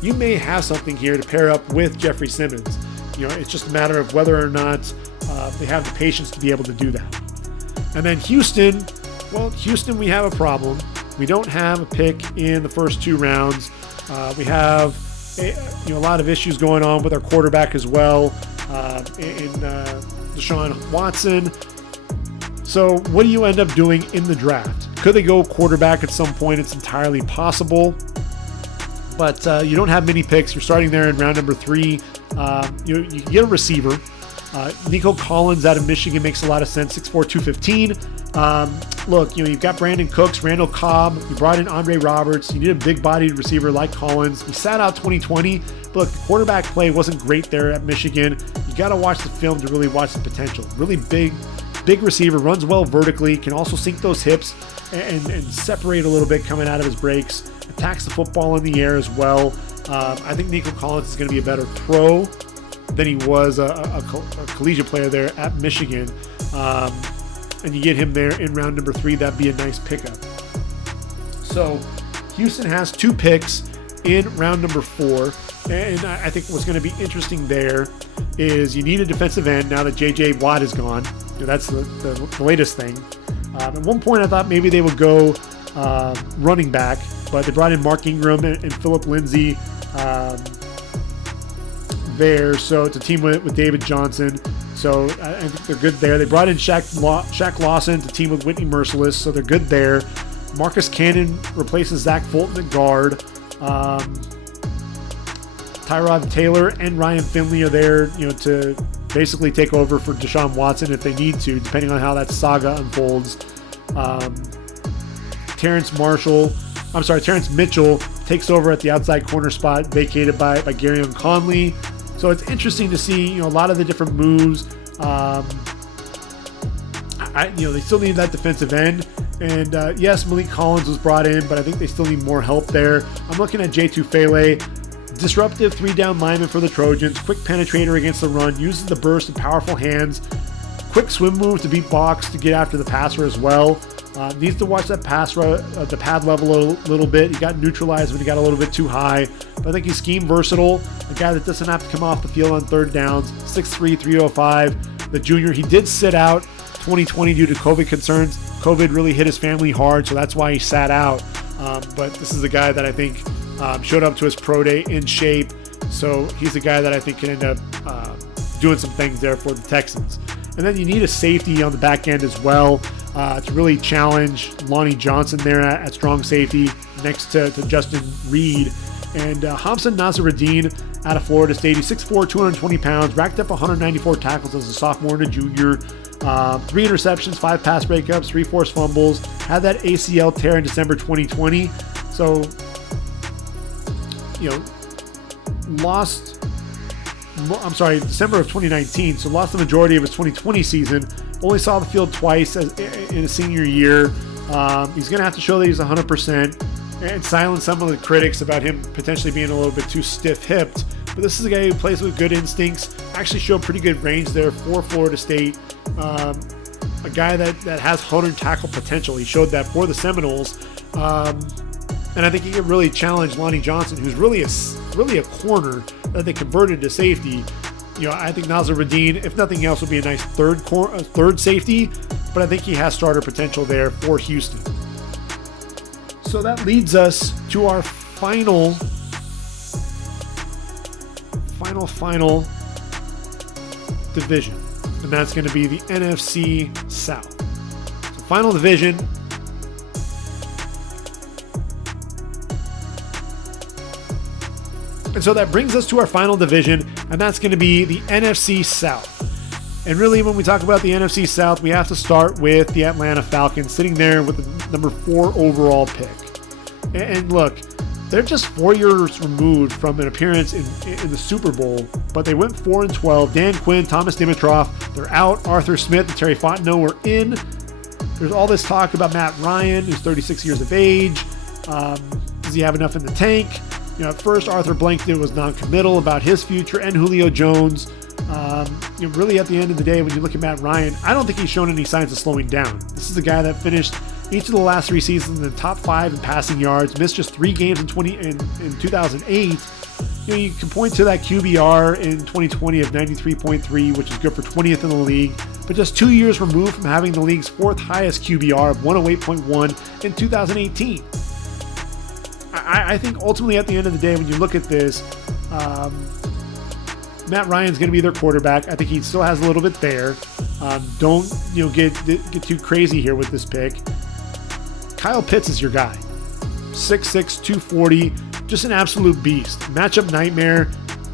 you may have something here to pair up with Jeffrey Simmons. It's just a matter of whether or not they have the patience to be able to do that. And then Houston, we have a problem. We don't have a pick in the first 2 rounds. We have a lot of issues going on with our quarterback as well, in Deshaun Watson. So what do you end up doing in the draft? Could they go quarterback at some point? It's entirely possible. But you don't have many picks. You're starting there in round number 3. You get a receiver. Nico Collins out of Michigan makes a lot of sense, 6'4", 215. Look, you've got Brandon Cooks, Randall Cobb. You brought in Andre Roberts. You need a big-bodied receiver like Collins. He sat out 2020. But look, the quarterback play wasn't great there at Michigan. You got to watch the film to really watch the potential. Really big receiver, runs well vertically, can also sink those hips and separate a little bit coming out of his breaks. Attacks the football in the air as well. I think Nico Collins is going to be a better pro than he was a collegiate player there at Michigan. And you get him there in round number 3, that'd be a nice pickup. So Houston has 2 picks in round number 4. And I think what's going to be interesting there is you need a defensive end now that J.J. Watt is gone. That's the latest thing. At one point, I thought maybe they would go running back, but they brought in Mark Ingram and Phillip Lindsay there. So it's a team with David Johnson. So I think they're good there. They brought in Shaq Lawson to team with Whitney Merciless, so they're good there. Marcus Cannon replaces Zach Fulton at guard. Tyrod Taylor and Ryan Finley are there, to basically take over for Deshaun Watson if they need to, depending on how that saga unfolds. Terrence Mitchell takes over at the outside corner spot, vacated by Garyon Conley. So it's interesting to see, a lot of the different moves. They still need that defensive end. And yes, Malik Collins was brought in, but I think they still need more help there. I'm looking at J2 Fele. Disruptive 3-down lineman for the Trojans, quick penetrator against the run, uses the burst and powerful hands, quick swim move to beat box to get after the passer as well. Needs to watch that the pad level a little bit. He got neutralized when he got a little bit too high, but I think he's scheme versatile, a guy that doesn't have to come off the field on 3rd downs, 6'3", 305. The junior, he did sit out 2020 due to COVID concerns. COVID really hit his family hard, so that's why he sat out. But this is a guy that I think showed up to his pro day in shape, so he's a guy that I think can end up doing some things there for the Texans. And then you need a safety on the back end as well to really challenge Lonnie Johnson there at strong safety next to Justin Reed. And Hamza Nazaruddin out of Florida State, he's 6'4", 220 pounds, racked up 194 tackles as a sophomore and a junior. 3 interceptions, 5 pass breakups, 3 forced fumbles, had that ACL tear in December 2020. So, December of 2019, so lost the majority of his 2020 season, only saw the field twice in his senior year. He's going to have to show that he's 100% and silence some of the critics about him potentially being a little bit too stiff-hipped. But this is a guy who plays with good instincts, actually showed pretty good range there for Florida State. A guy that has 100 tackle potential. He showed that for the Seminoles. And I think he can really challenge Lonnie Johnson, who's really a corner that they converted to safety. I think Nazaruddin, if nothing else, would be a nice third safety. but I think he has starter potential there for Houston. So that leads us to our final division, and that's going to be the NFC South. So final division. And so that brings us to our final division, and that's going to be the NFC South. And really, when we talk about the NFC South, we have to start with the Atlanta Falcons, sitting there with the number 4 overall pick. And look, they're just 4 years removed from an appearance in the Super Bowl, but they went 4-12. Dan Quinn, Thomas Dimitroff, they're out. Arthur Smith and Terry Fontenot are in. There's all this talk about Matt Ryan, who's 36 years of age. Does he have enough in the tank? At first, Arthur Blankton was non-committal about his future, and Julio Jones. Really, at the end of the day, when you look at Matt Ryan, I don't think he's shown any signs of slowing down. This is a guy that finished each of the last 3 seasons in the top 5 in passing yards, missed just 3 games in 2008. You can point to that QBR in 2020 of 93.3, which is good for 20th in the league, but just 2 years removed from having the league's 4th highest QBR of 108.1 in 2018. I think ultimately at the end of the day, when you look at this, Matt Ryan's going to be their quarterback. I think he still has a little bit there. Don't get too crazy here with this pick. Kyle Pitts is your guy. 6'6", 240, just an absolute beast. Matchup nightmare.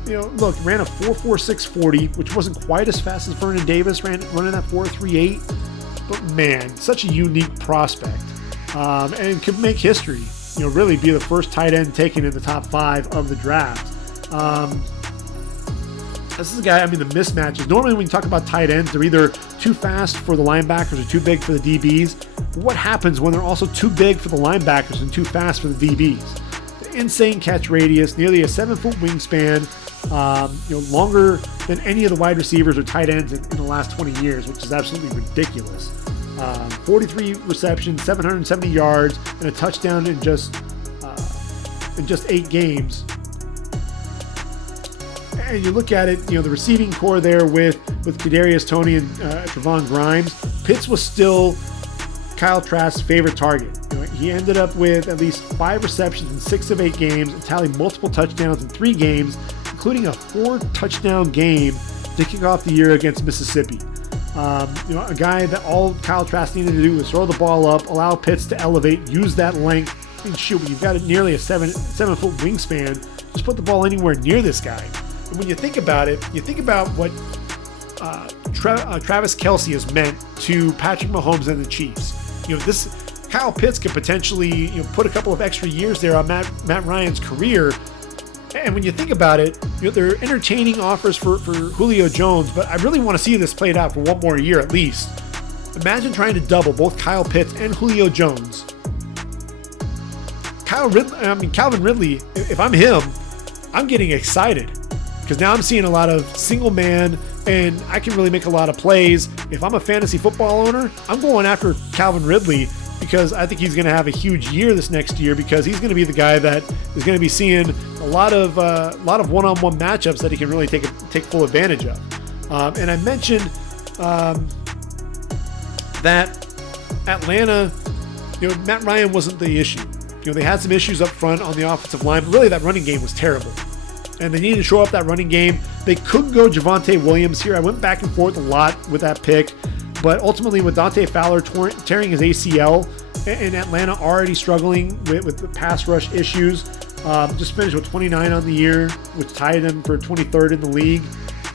Look, ran a 4.46 40, which wasn't quite as fast as Vernon Davis running that 4.38. But man, such a unique prospect, and could make history. Really be the first tight end taken in the top 5 of the draft. This is a guy, the mismatches. Normally when you talk about tight ends, they're either too fast for the linebackers or too big for the DBs. But what happens when they're also too big for the linebackers and too fast for the DBs? The insane catch radius, nearly a 7-foot wingspan, longer than any of the wide receivers or tight ends in the last 20 years, which is absolutely ridiculous. 43 receptions, 770 yards, and a touchdown in just 8 games. And you look at it, the receiving core there with Kadarius Toney and Trevon Grimes. Pitts was still Kyle Trask's favorite target. He ended up with at least 5 receptions in 6 of 8 games and tallied multiple touchdowns in 3 games, including a 4-touchdown game to kick off the year against Mississippi. A guy that all Kyle Trask needed to do was throw the ball up, allow Pitts to elevate, use that length. When you've got nearly a 7-foot wingspan, just put the ball anywhere near this guy. And when you think about it, you think about what Travis Kelce has meant to Patrick Mahomes and the Chiefs. This Kyle Pitts could potentially put a couple of extra years there on Matt Ryan's career. And when you think about it, they're entertaining offers for Julio Jones, but I really want to see this played out for 1 more year at least. Imagine trying to double both Kyle Pitts and Julio Jones. Calvin Ridley, if I'm him, I'm getting excited because now I'm seeing a lot of single man and I can really make a lot of plays. If I'm a fantasy football owner, I'm going after Calvin Ridley because I think he's going to have a huge year this next year because he's going to be the guy that is going to be seeing a lot of one-on-one matchups that he can really take full advantage of. And I mentioned that Atlanta, Matt Ryan wasn't the issue. They had some issues up front on the offensive line, but really that running game was terrible. And they needed to show up that running game. They could go Javonte Williams here. I went back and forth a lot with that pick. But ultimately, with Dante Fowler tearing his ACL and Atlanta already struggling with the pass rush issues, just finished with 29 on the year, which tied them for 23rd in the league.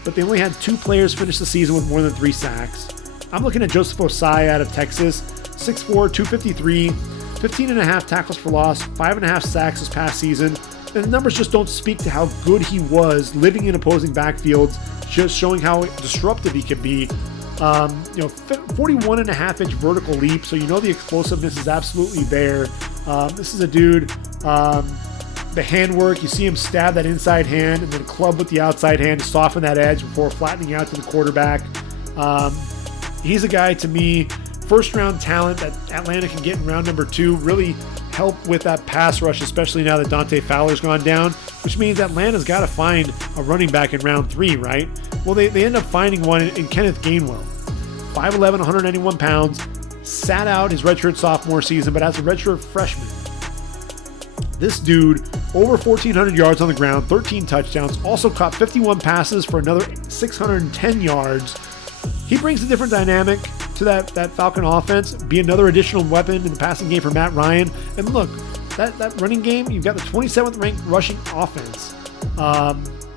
But they only had 2 players finish the season with more than 3 sacks. I'm looking at Joseph Osai out of Texas, 6'4", 253, 15.5 tackles for loss, 5.5 sacks this past season. And the numbers just don't speak to how good he was living in opposing backfields, just showing how disruptive he can be. 41.5-inch vertical leap, so the explosiveness is absolutely there. This is a dude, the handwork, you see him stab that inside hand and then club with the outside hand to soften that edge before flattening out to the quarterback. He's a guy, to me, first-round talent that Atlanta can get in round number 2, really help with that pass rush, especially now that Dante Fowler's gone down, which means Atlanta's got to find a running back in round 3, right? Well, they end up finding one in Kenneth Gainwell. 5'11", 191 pounds, sat out his redshirt sophomore season, but as a redshirt freshman, this dude, over 1,400 yards on the ground, 13 touchdowns, also caught 51 passes for another 610 yards. He brings a different dynamic to that Falcon offense, be another additional weapon in the passing game for Matt Ryan. And look, that running game, you've got the 27th ranked rushing offense.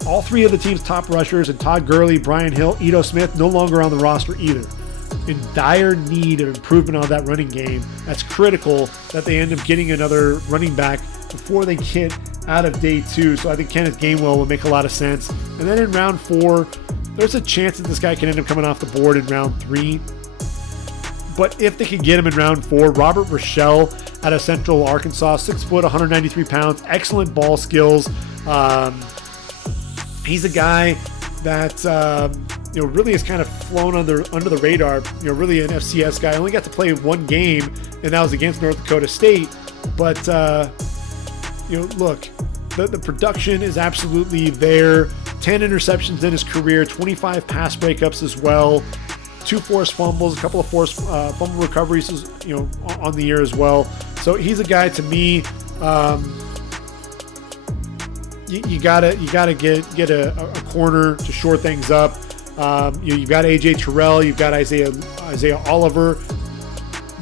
All three of the team's top rushers, and Todd Gurley, Brian Hill, Ito Smith, no longer on the roster either. In dire need of improvement on that running game. That's critical that they end up getting another running back before they get out of day 2. So I think Kenneth Gainwell would make a lot of sense. And then in round 4, there's a chance that this guy can end up coming off the board in round 3. But if they can get him in round 4, Robert Rochelle out of Central Arkansas, 6 foot, 193 pounds, excellent ball skills. He's a guy that really has kind of flown under the radar. Really an FCS guy. Only got to play one game, and that was against North Dakota State. But look, the production is absolutely there. 10 interceptions in his career, 25 pass breakups as well, 2 forced fumbles, a couple of forced fumble recoveries, on the year as well. So he's a guy, to me, you gotta get a corner to shore things up. You've got AJ Terrell, you've got Isaiah Oliver,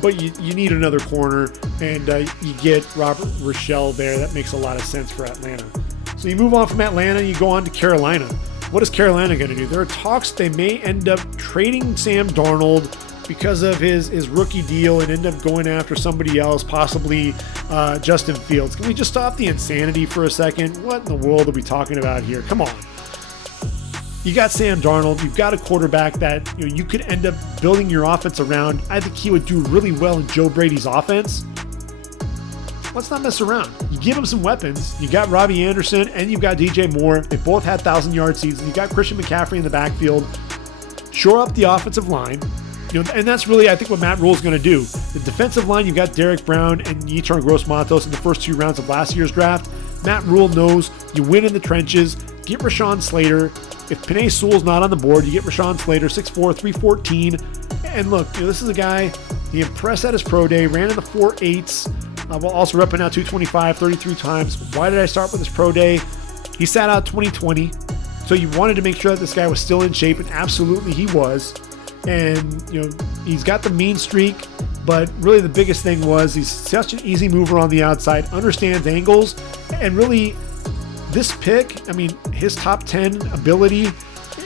but you need another corner, and you get Robert Rochelle there. That makes a lot of sense for Atlanta. So you move on from Atlanta, you go on to Carolina. What is Carolina going to do? There are talks they may end up trading Sam Darnold because of his rookie deal and end up going after somebody else, possibly Justin Fields. Can we just stop the insanity for a second? What in the world are we talking about here? Come on. You got Sam Darnold. You've got a quarterback that you could end up building your offense around. I think he would do really well in Joe Brady's offense. Let's not mess around. You give him some weapons. You got Robbie Anderson and you've got DJ Moore. They both had 1,000-yard seasons. You got Christian McCaffrey in the backfield. Shore up the offensive line. And that's really, I think, what Matt Rule is going to do. The defensive line, you've got Derek Brown and Yetur Gross-Matos in the first 2 rounds of last year's draft. Matt Rule knows you win in the trenches. Get Rashawn Slater. If Penei Sewell's not on the board, you get Rashawn Slater, 6'4", 314. And look, this is a guy, he impressed at his pro day, ran in the 4.8s, while also repping out 225 33 times. Why did I start with his pro day? He sat out 2020, so you wanted to make sure that this guy was still in shape, and absolutely he was. And he's got the mean streak, but really the biggest thing was he's such an easy mover on the outside, understands angles, and really this pick, his top 10 ability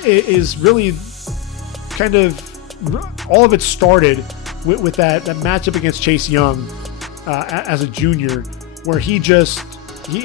is really kind of, all of it started with that matchup against Chase Young as a junior, where he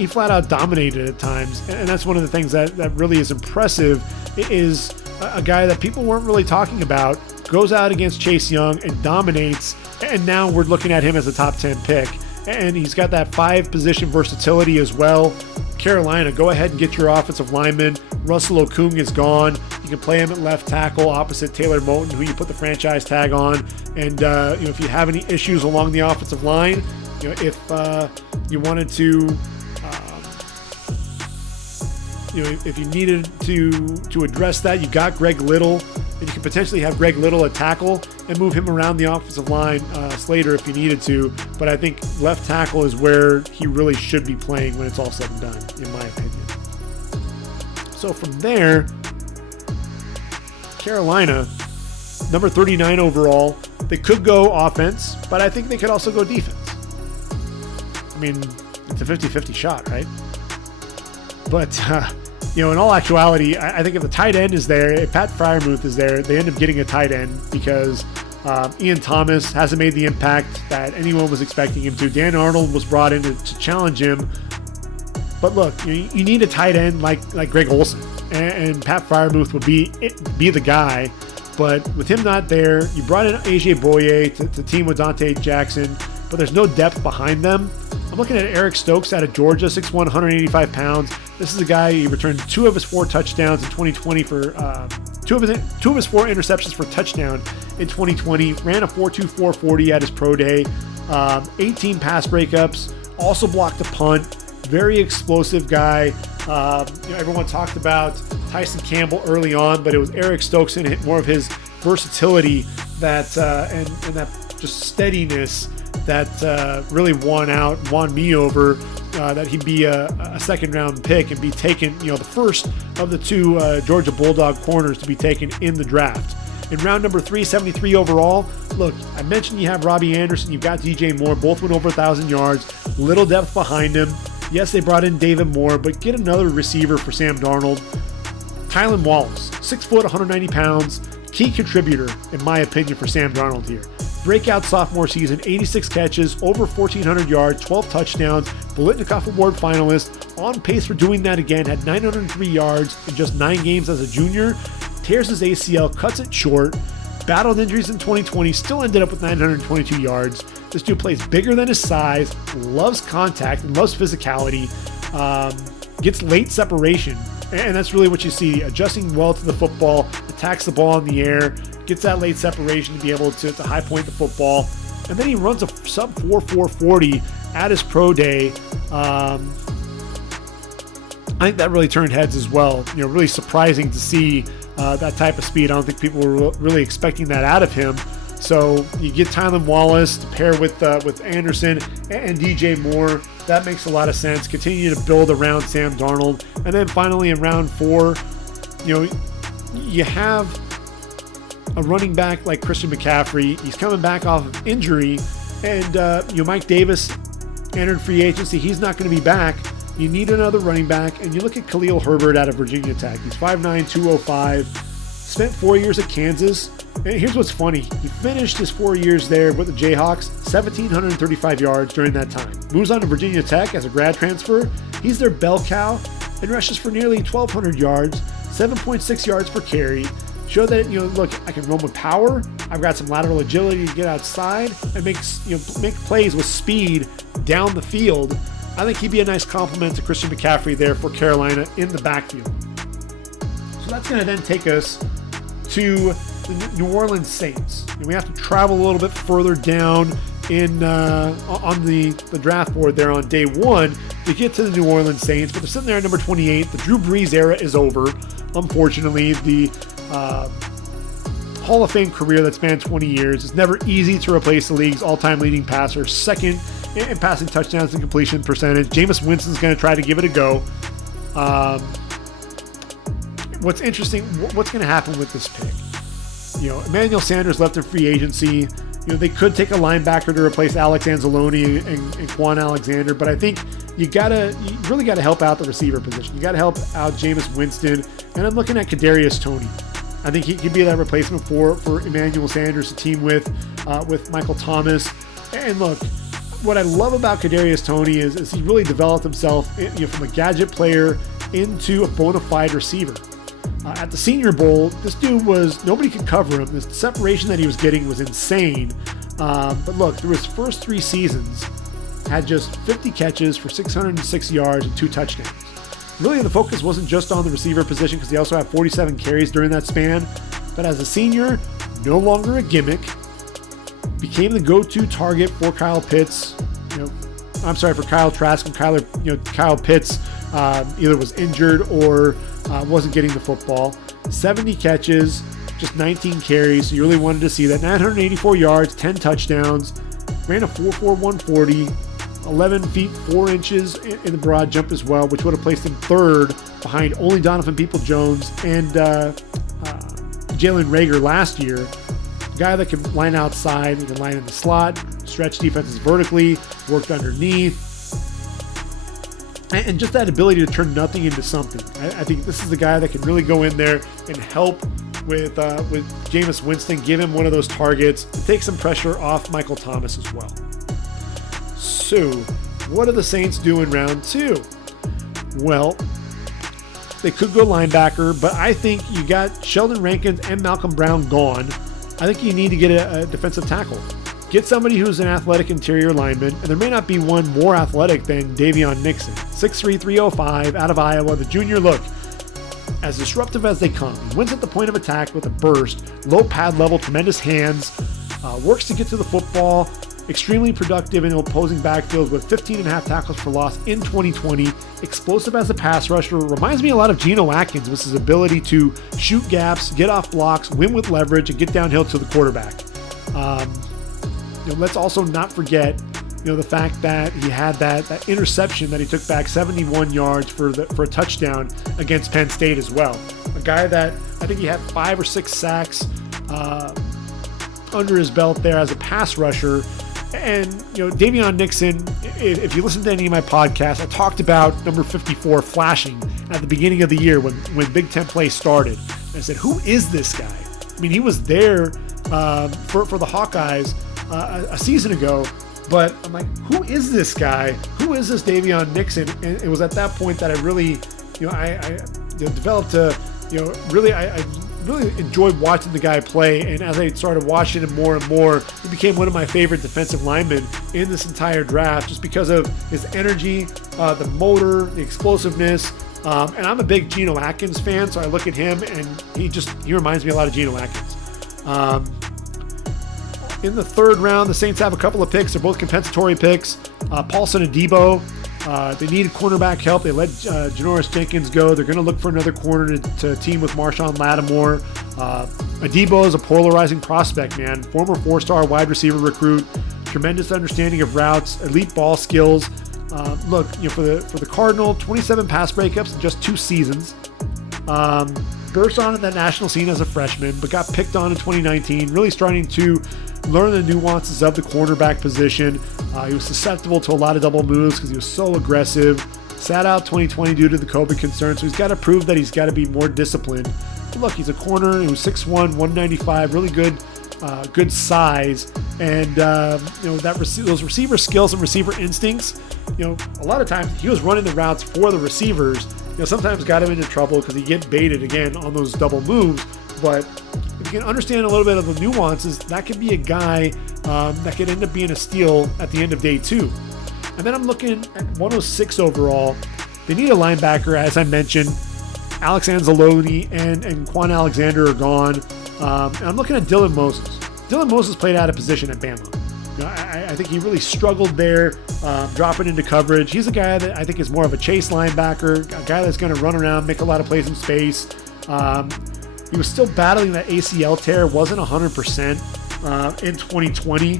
flat out dominated at times. And that's one of the things that really is impressive, is a guy that people weren't really talking about, goes out against Chase Young and dominates, and now we're looking at him as a top 10 pick. And he's got that 5-position versatility as well. Carolina, go ahead and get your offensive lineman. Russell Okung is gone. You can play him at left tackle opposite Taylor Moton, who you put the franchise tag on. And if you have any issues along the offensive line, if you wanted to, if you needed to address that, you got Greg Little, and you could potentially have Greg Little at tackle and move him around the offensive line, Slater, if you needed to. But I think left tackle is where he really should be playing when it's all said and done, in my opinion. So from there, Carolina, number 39 overall, they could go offense, but I think they could also go defense. It's a 50-50 shot, right? But, in all actuality, I think if the tight end is there, if Pat Freiermuth is there, they end up getting a tight end because Ian Thomas hasn't made the impact that anyone was expecting him to. Dan Arnold was brought in to challenge him. But look, you need a tight end like Greg Olsen, and Pat Freiermuth would be the guy. But with him not there, you brought in AJ Boye to team with Dante Jackson, but there's no depth behind them. I'm looking at Eric Stokes out of Georgia, 6'1", 185 pounds. This is a guy, he returned 2 of his 4 touchdowns in 2020 for 2 of his 4 interceptions for touchdown in 2020. Ran a 4.24 40 at his pro day. 18 pass breakups. Also blocked a punt. Very explosive guy. Everyone talked about Tyson Campbell early on, but it was Eric Stokes and more of his versatility that and that just steadiness that really won me over. That he'd be a second round pick and be taken, the first of the two Georgia Bulldog corners to be taken in the draft. In round number 3, 73 overall, look, I mentioned you have Robbie Anderson, you've got DJ Moore, both went over 1,000 yards, little depth behind him. Yes, they brought in David Moore, but get another receiver for Sam Darnold. Tylan Wallace, 6 foot, 190 pounds, key contributor, in my opinion, for Sam Darnold here. Breakout sophomore season, 86 catches, over 1,400 yards, 12 touchdowns, Biletnikoff Award finalist, on pace for doing that again, had 903 yards in just 9 games as a junior, tears his ACL, cuts it short, battled injuries in 2020, still ended up with 922 yards. This dude plays bigger than his size, loves contact, and loves physicality, gets late separation, and that's really what you see, adjusting well to the football, attacks the ball in the air, gets that late separation to be able to high point the football, and then he runs a sub 4.40 at his pro day. I think that really turned heads as well. Really surprising to see that type of speed. I don't think people were really expecting that out of him. So you get Tylan Wallace to pair with Anderson and DJ Moore. That makes a lot of sense. Continue to build around Sam Darnold, and then finally in round 4, you have a running back like Christian McCaffrey. He's coming back off of injury, and Mike Davis entered free agency. He's not going to be back. You need another running back, and you look at Khalil Herbert out of Virginia Tech. He's 5'9", 205, spent 4 years at Kansas. And here's what's funny. He finished his 4 years there with the Jayhawks, 1,735 yards during that time. Moves on to Virginia Tech as a grad transfer. He's their bell cow and rushes for nearly 1,200 yards, 7.6 yards per carry. Show that, look, I can run with power. I've got some lateral agility to get outside and make plays with speed down the field. I think he'd be a nice compliment to Christian McCaffrey there for Carolina in the backfield. So that's going to then take us to the New Orleans Saints. And we have to travel a little bit further down on the draft board there on day 1 to get to the New Orleans Saints, but they're sitting there at number 28. The Drew Brees era is over. Unfortunately, the Hall of Fame career that spanned 20 years. It's never easy to replace the league's all-time leading passer, second in passing touchdowns and completion percentage. Jameis Winston's going to try to give it a go. What's interesting, what's going to happen with this pick? Emmanuel Sanders left in free agency. They could take a linebacker to replace Alex Anzalone and Quan Alexander, but I think you really got to help out the receiver position. You got to help out Jameis Winston, and I'm looking at Kadarius Toney. I think he could be that replacement for Emmanuel Sanders to team with Michael Thomas. And look, what I love about Kadarius Toney is he really developed himself from a gadget player into a bona fide receiver. At the Senior Bowl, this dude nobody could cover him. The separation that he was getting was insane. But look, through his first 3 seasons, had just 50 catches for 606 yards and 2 touchdowns. Really, the focus wasn't just on the receiver position because he also had 47 carries during that span. But as a senior, no longer a gimmick, became the go-to target for Kyle Pitts. For Kyle Trask and Kyle Pitts either was injured or wasn't getting the football. 70 catches, just 19 carries. So you really wanted to see that. 984 yards, 10 touchdowns, ran a 4.4 140, 11 feet 4 inches in the broad jump as well, which would have placed him 3rd behind only Donovan Peoples-Jones and Jalen Reagor last year. A guy that can line outside, he can line in the slot, stretch defenses vertically, worked underneath, and just that ability to turn nothing into something. I think this is the guy that can really go in there and help with Jameis Winston, give him one of those targets, and take some pressure off Michael Thomas as well. So, what do the Saints do in round 2? Well, they could go linebacker, but I think you got Sheldon Rankins and Malcolm Brown gone. I think you need to get a defensive tackle. Get somebody who's an athletic interior lineman, and there may not be one more athletic than Davion Nixon. 6'3", 305 out of Iowa. The junior, look, as disruptive as they come. He wins at the point of attack with a burst, low pad level, tremendous hands, works to get to the football, extremely productive in opposing backfields with 15.5 tackles for loss in 2020, explosive as a pass rusher, reminds me a lot of Geno Atkins with his ability to shoot gaps, get off blocks, win with leverage, and get downhill to the quarterback. Let's also not forget, the fact that he had that interception that he took back 71 yards for a touchdown against Penn State as well. A guy that I think he had 5 or 6 sacks under his belt there as a pass rusher. And, Davion Nixon, if you listen to any of my podcasts, I talked about number 54 flashing at the beginning of the year when Big Ten play started. And I said, who is this guy? I mean, he was there for the Hawkeyes a season ago, but I'm like, who is this guy? Who is this Davion Nixon? And it was at that point that I really, I developed a, I really enjoyed watching the guy play, and as I started watching him more and more, he became one of my favorite defensive linemen in this entire draft just because of his energy, the motor, the explosiveness, and I'm a big Geno Atkins fan, so I look at him and he reminds me a lot of Geno Atkins. In the third round, the Saints have a couple of picks. They're both compensatory picks. Paulson and Debo. They needed cornerback help. They let Janoris Jenkins go. They're going to look for another corner to team with Marshawn Lattimore. Adebo is a polarizing prospect, man. Former 4-star wide receiver recruit. Tremendous understanding of routes. Elite ball skills. For the Cardinal, 27 pass breakups in just 2 seasons. Burst onto that national scene as a freshman, but got picked on in 2019. Really starting to learn the nuances of the cornerback position. He was susceptible to a lot of double moves because he was so aggressive. Sat out 2020 due to the COVID concerns, so he's got to prove that he's got to be more disciplined. But look, he's a corner. He was 6'1", 195, really good size, and those receiver skills and receiver instincts. A lot of times he was running the routes for the receivers. Sometimes got him into trouble because he get baited again on those double moves. But if you can understand a little bit of the nuances, that could be a guy that could end up being a steal at the end of day 2. And then I'm looking at 106 overall. They need a linebacker, as I mentioned. Alex Anzalone and Quan Alexander are gone. And I'm looking at Dylan Moses. Dylan Moses played out of position at Bama. I think he really struggled there, dropping into coverage. He's a guy that I think is more of a chase linebacker, a guy that's going to run around, make a lot of plays in space. He was still battling that ACL tear, wasn't 100% in 2020.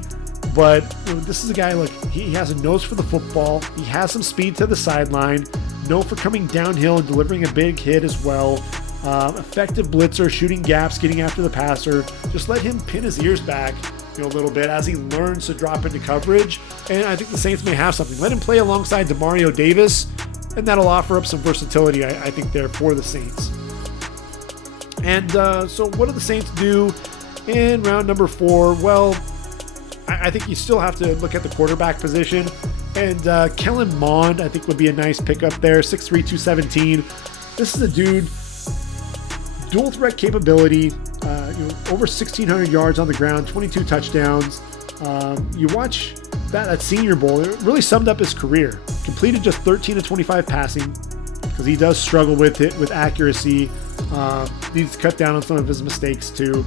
But this is a guy, he has a nose for the football. He has some speed to the sideline, known for coming downhill and delivering a big hit as well. Effective blitzer, shooting gaps, getting after the passer. Just let him pin his ears back a little bit as he learns to drop into coverage. And I think the Saints may have something. Let him play alongside Demario Davis, and that'll offer up some versatility, I think, there for the Saints. And so what do the Saints do in round number 4? Well, I think you still have to look at the quarterback position. And Kellen Mond, I think, would be a nice pickup there. 6'3", 217. This is a dude, dual threat capability, over 1,600 yards on the ground, 22 touchdowns. You watch that Senior Bowl, it really summed up his career. Completed just 13 of 25 passing because he does struggle with it, with accuracy. Needs to cut down on some of his mistakes too.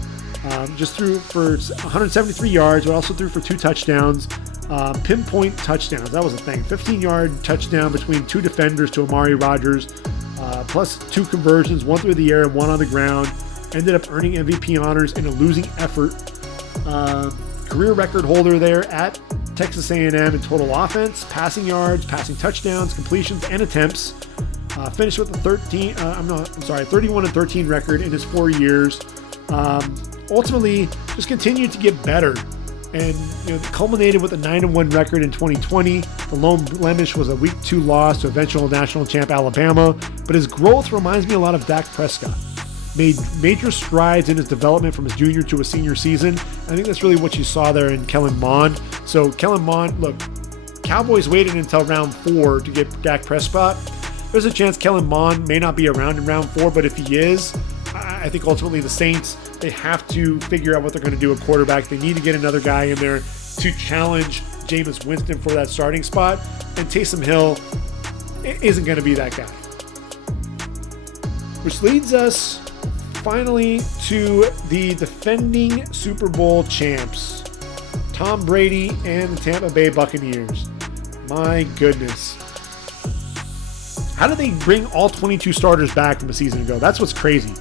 Just threw for 173 yards, but also threw for 2 touchdowns. Pinpoint touchdowns, that was a thing. 15-yard touchdown between 2 defenders to Amari Rodgers, plus 2 conversions, 1 through the air and 1 on the ground. Ended up earning MVP honors in a losing effort. Career record holder there at Texas A&M in total offense, passing yards, passing touchdowns, completions, and attempts. Finished with a 31-13 record in his 4 years. Ultimately, just continued to get better, and culminated with a 9-1 record in 2020. The lone blemish was a Week 2 loss to eventual national champ Alabama. But his growth reminds me a lot of Dak Prescott. Made major strides in his development from his junior to his senior season. I think that's really what you saw there in Kellen Mond. So Kellen Mond, look, Cowboys waited until round 4 to get Dak Prescott. There's a chance Kellen Mond may not be around in round 4, but if he is, I think ultimately the Saints, they have to figure out what they're going to do at quarterback. They need to get another guy in there to challenge Jameis Winston for that starting spot. And Taysom Hill isn't going to be that guy. Which leads us finally to the defending Super Bowl champs, Tom Brady and the Tampa Bay Buccaneers. My goodness. How did they bring all 22 starters back from a season ago? That's what's crazy.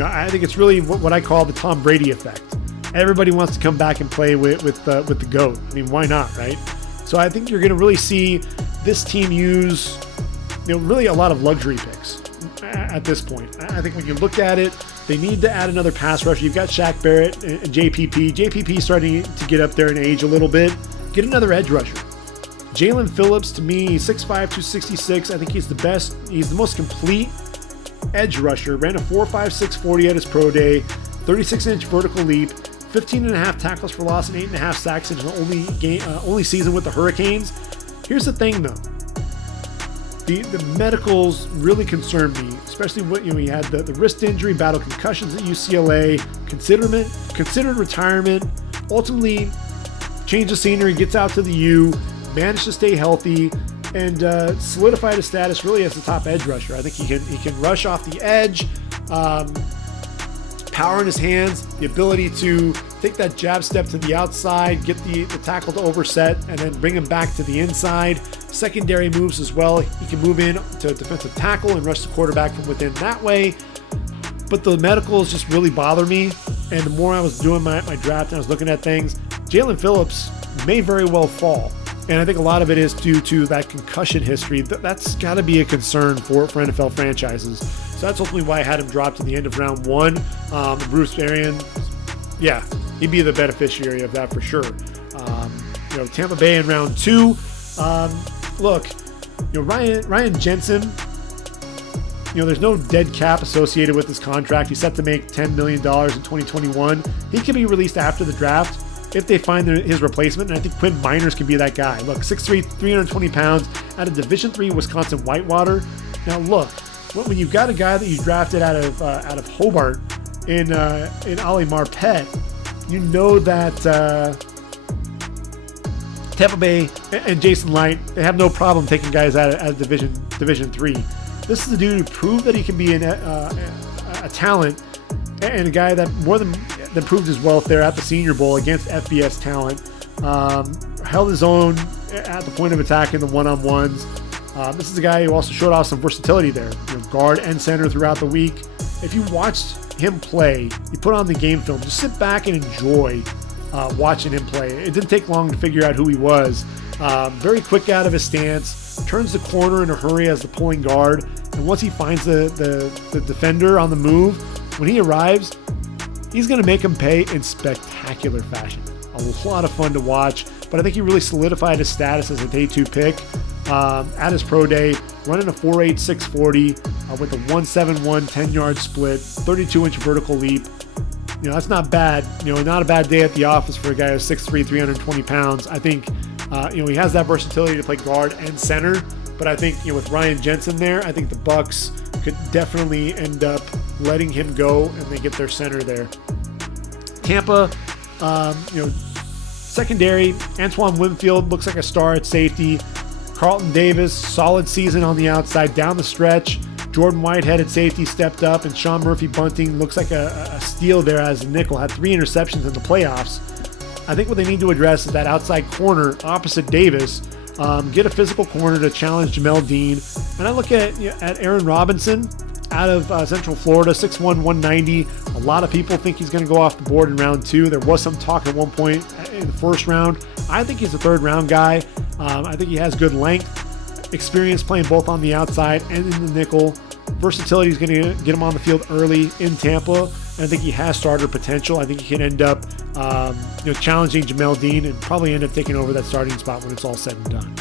I think it's really what I call the Tom Brady effect. everybody wants to come back and play with the GOAT. I mean, why not, right? So I think you're going to really see this team use, really a lot of luxury picks at this point. I think when you look at it, they need to add another pass rusher. You've got Shaq Barrett and JPP. JPP starting to get up there in age a little bit. Get another edge rusher. Jalen Phillips, to me, 6'5", 266. I think he's the best. He's the most complete edge rusher. Ran a 4.56 40 at his pro day. 36-inch vertical leap. 15.5 tackles for loss and 8.5 sacks in his only season with the Hurricanes. Here's the thing, though. The medicals really concerned me, especially when he had the wrist injury, battled concussions at UCLA, considered retirement, ultimately changed the scenery, gets out to the U, managed to stay healthy, and solidified his status really as the top edge rusher. I think he can rush off the edge, power in his hands, the ability to take that jab step to the outside, get the tackle to overset, and then bring him back to the inside. Secondary moves as well. He can move in to defensive tackle and rush the quarterback from within that way. But the medicals just really bother me. And the more I was doing my draft and I was looking at things, Jalen Phillips may very well fall. And I think a lot of it is due to that concussion history. That's got to be a concern for NFL franchises. So that's ultimately why I had him drop to the end of round 1. Bruce Arians, yeah, he'd be the beneficiary of that for sure. Tampa Bay in round 2. Look, Ryan Jensen, there's no dead cap associated with his contract. He's set to make $10 million in 2021. He can be released after the draft if they find his replacement, and I think Quinn Miners can be that guy. Look, 6'3", 320 pounds out of Division III Wisconsin Whitewater. Now, look, when you've got a guy that you drafted out of Hobart in Ali Marpet, you know that Tampa Bay and Jason Light, they have no problem taking guys out of Division III. This is a dude who proved that he can be a talent, and a guy that more than proved his wealth there at the Senior Bowl against FBS talent. Held his own at the point of attack in the one-on-ones. This is a guy who also showed off some versatility there. Guard and center throughout the week. If you watched him play, you put on the game film, just sit back and enjoy watching him play. It didn't take long to figure out who he was. Very quick out of his stance, turns the corner in a hurry as the pulling guard, and once he finds the defender on the move, when he arrives, he's going to make him pay in spectacular fashion. A lot of fun to watch, but I think he really solidified his status as a day 2 pick at his pro day, running a 4.8 640 with a 1.71 10-yard split, 32-inch vertical leap. That's not bad. Not a bad day at the office for a guy who's 6'3", 320 pounds. I think, he has that versatility to play guard and center. But I think, with Ryan Jensen there, I think the Bucs could definitely end up letting him go, and they get their center there. Tampa, secondary, Antoine Winfield looks like a star at safety. Carlton Davis, solid season on the outside down the stretch. Jordan Whitehead at safety stepped up, and Sean Murphy-Bunting looks like a steal there as a nickel. Had 3 interceptions in the playoffs. I think what they need to address is that outside corner opposite Davis. Get a physical corner to challenge Jamel Dean. And I look at Aaron Robinson out of Central Florida, 6'1", 190. A lot of people think he's going to go off the board in round 2. There was some talk at one point in the first round. I think he's a third-round guy. I think he has good length, experience playing both on the outside and in the nickel. Versatility is going to get him on the field early in Tampa, and I think he has starter potential. I think he can end up challenging Jamel Dean and probably end up taking over that starting spot when it's all said and done.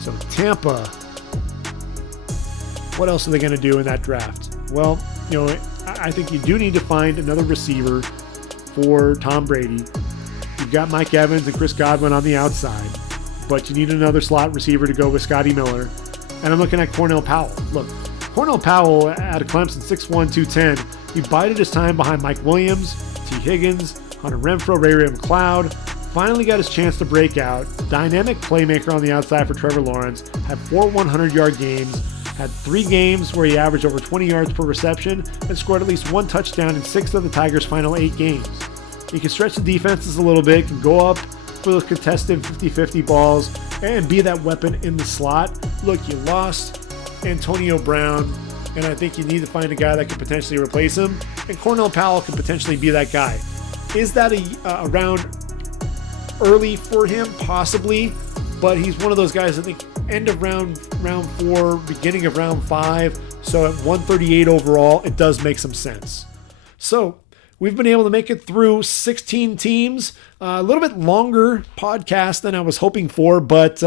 So Tampa, what else are they going to do in that draft? Well, I think you do need to find another receiver for Tom Brady. You've got Mike Evans and Chris Godwin on the outside, but you need another slot receiver to go with Scotty Miller. And I'm looking at Cornell Powell. Look, Cornell Powell out of Clemson, 6'1", 210. He bided his time behind Mike Williams, T. Higgins, Hunter Renfrow, Ray McLeod. Finally got his chance to break out. Dynamic playmaker on the outside for Trevor Lawrence. Had 4 100-yard games. Had 3 games where he averaged over 20 yards per reception and scored at least 1 touchdown in 6 of the Tigers' final 8 games. He can stretch the defenses a little bit, can go up for those contested 50-50 balls, and be that weapon in the slot. Look, you lost Antonio Brown, and I think you need to find a guy that could potentially replace him, and Cornell Powell could potentially be that guy. Is that a round early for him? Possibly, but he's one of those guys, I think, end of round 4, beginning of round 5. So at 138 overall, it does make some sense. So we've been able to make it through 16 teams. A little bit longer podcast than I was hoping for, but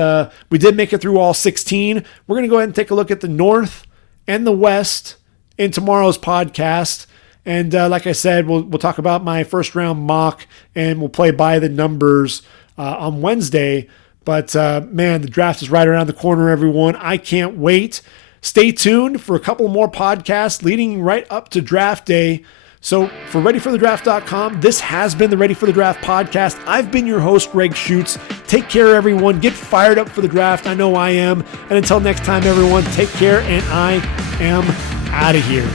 we did make it through all 16. We're going to go ahead and take a look at the North and the West in tomorrow's podcast. And like I said, we'll talk about my first round mock, and we'll play by the numbers on Wednesday. But man, the draft is right around the corner, everyone. I can't wait. Stay tuned for a couple more podcasts leading right up to draft day. So for ReadyForTheDraft.com, this has been the Ready for the Draft podcast. I've been your host, Gregg Schutze. Take care, everyone. Get fired up for the draft. I know I am. And until next time, everyone, take care, and I am out of here.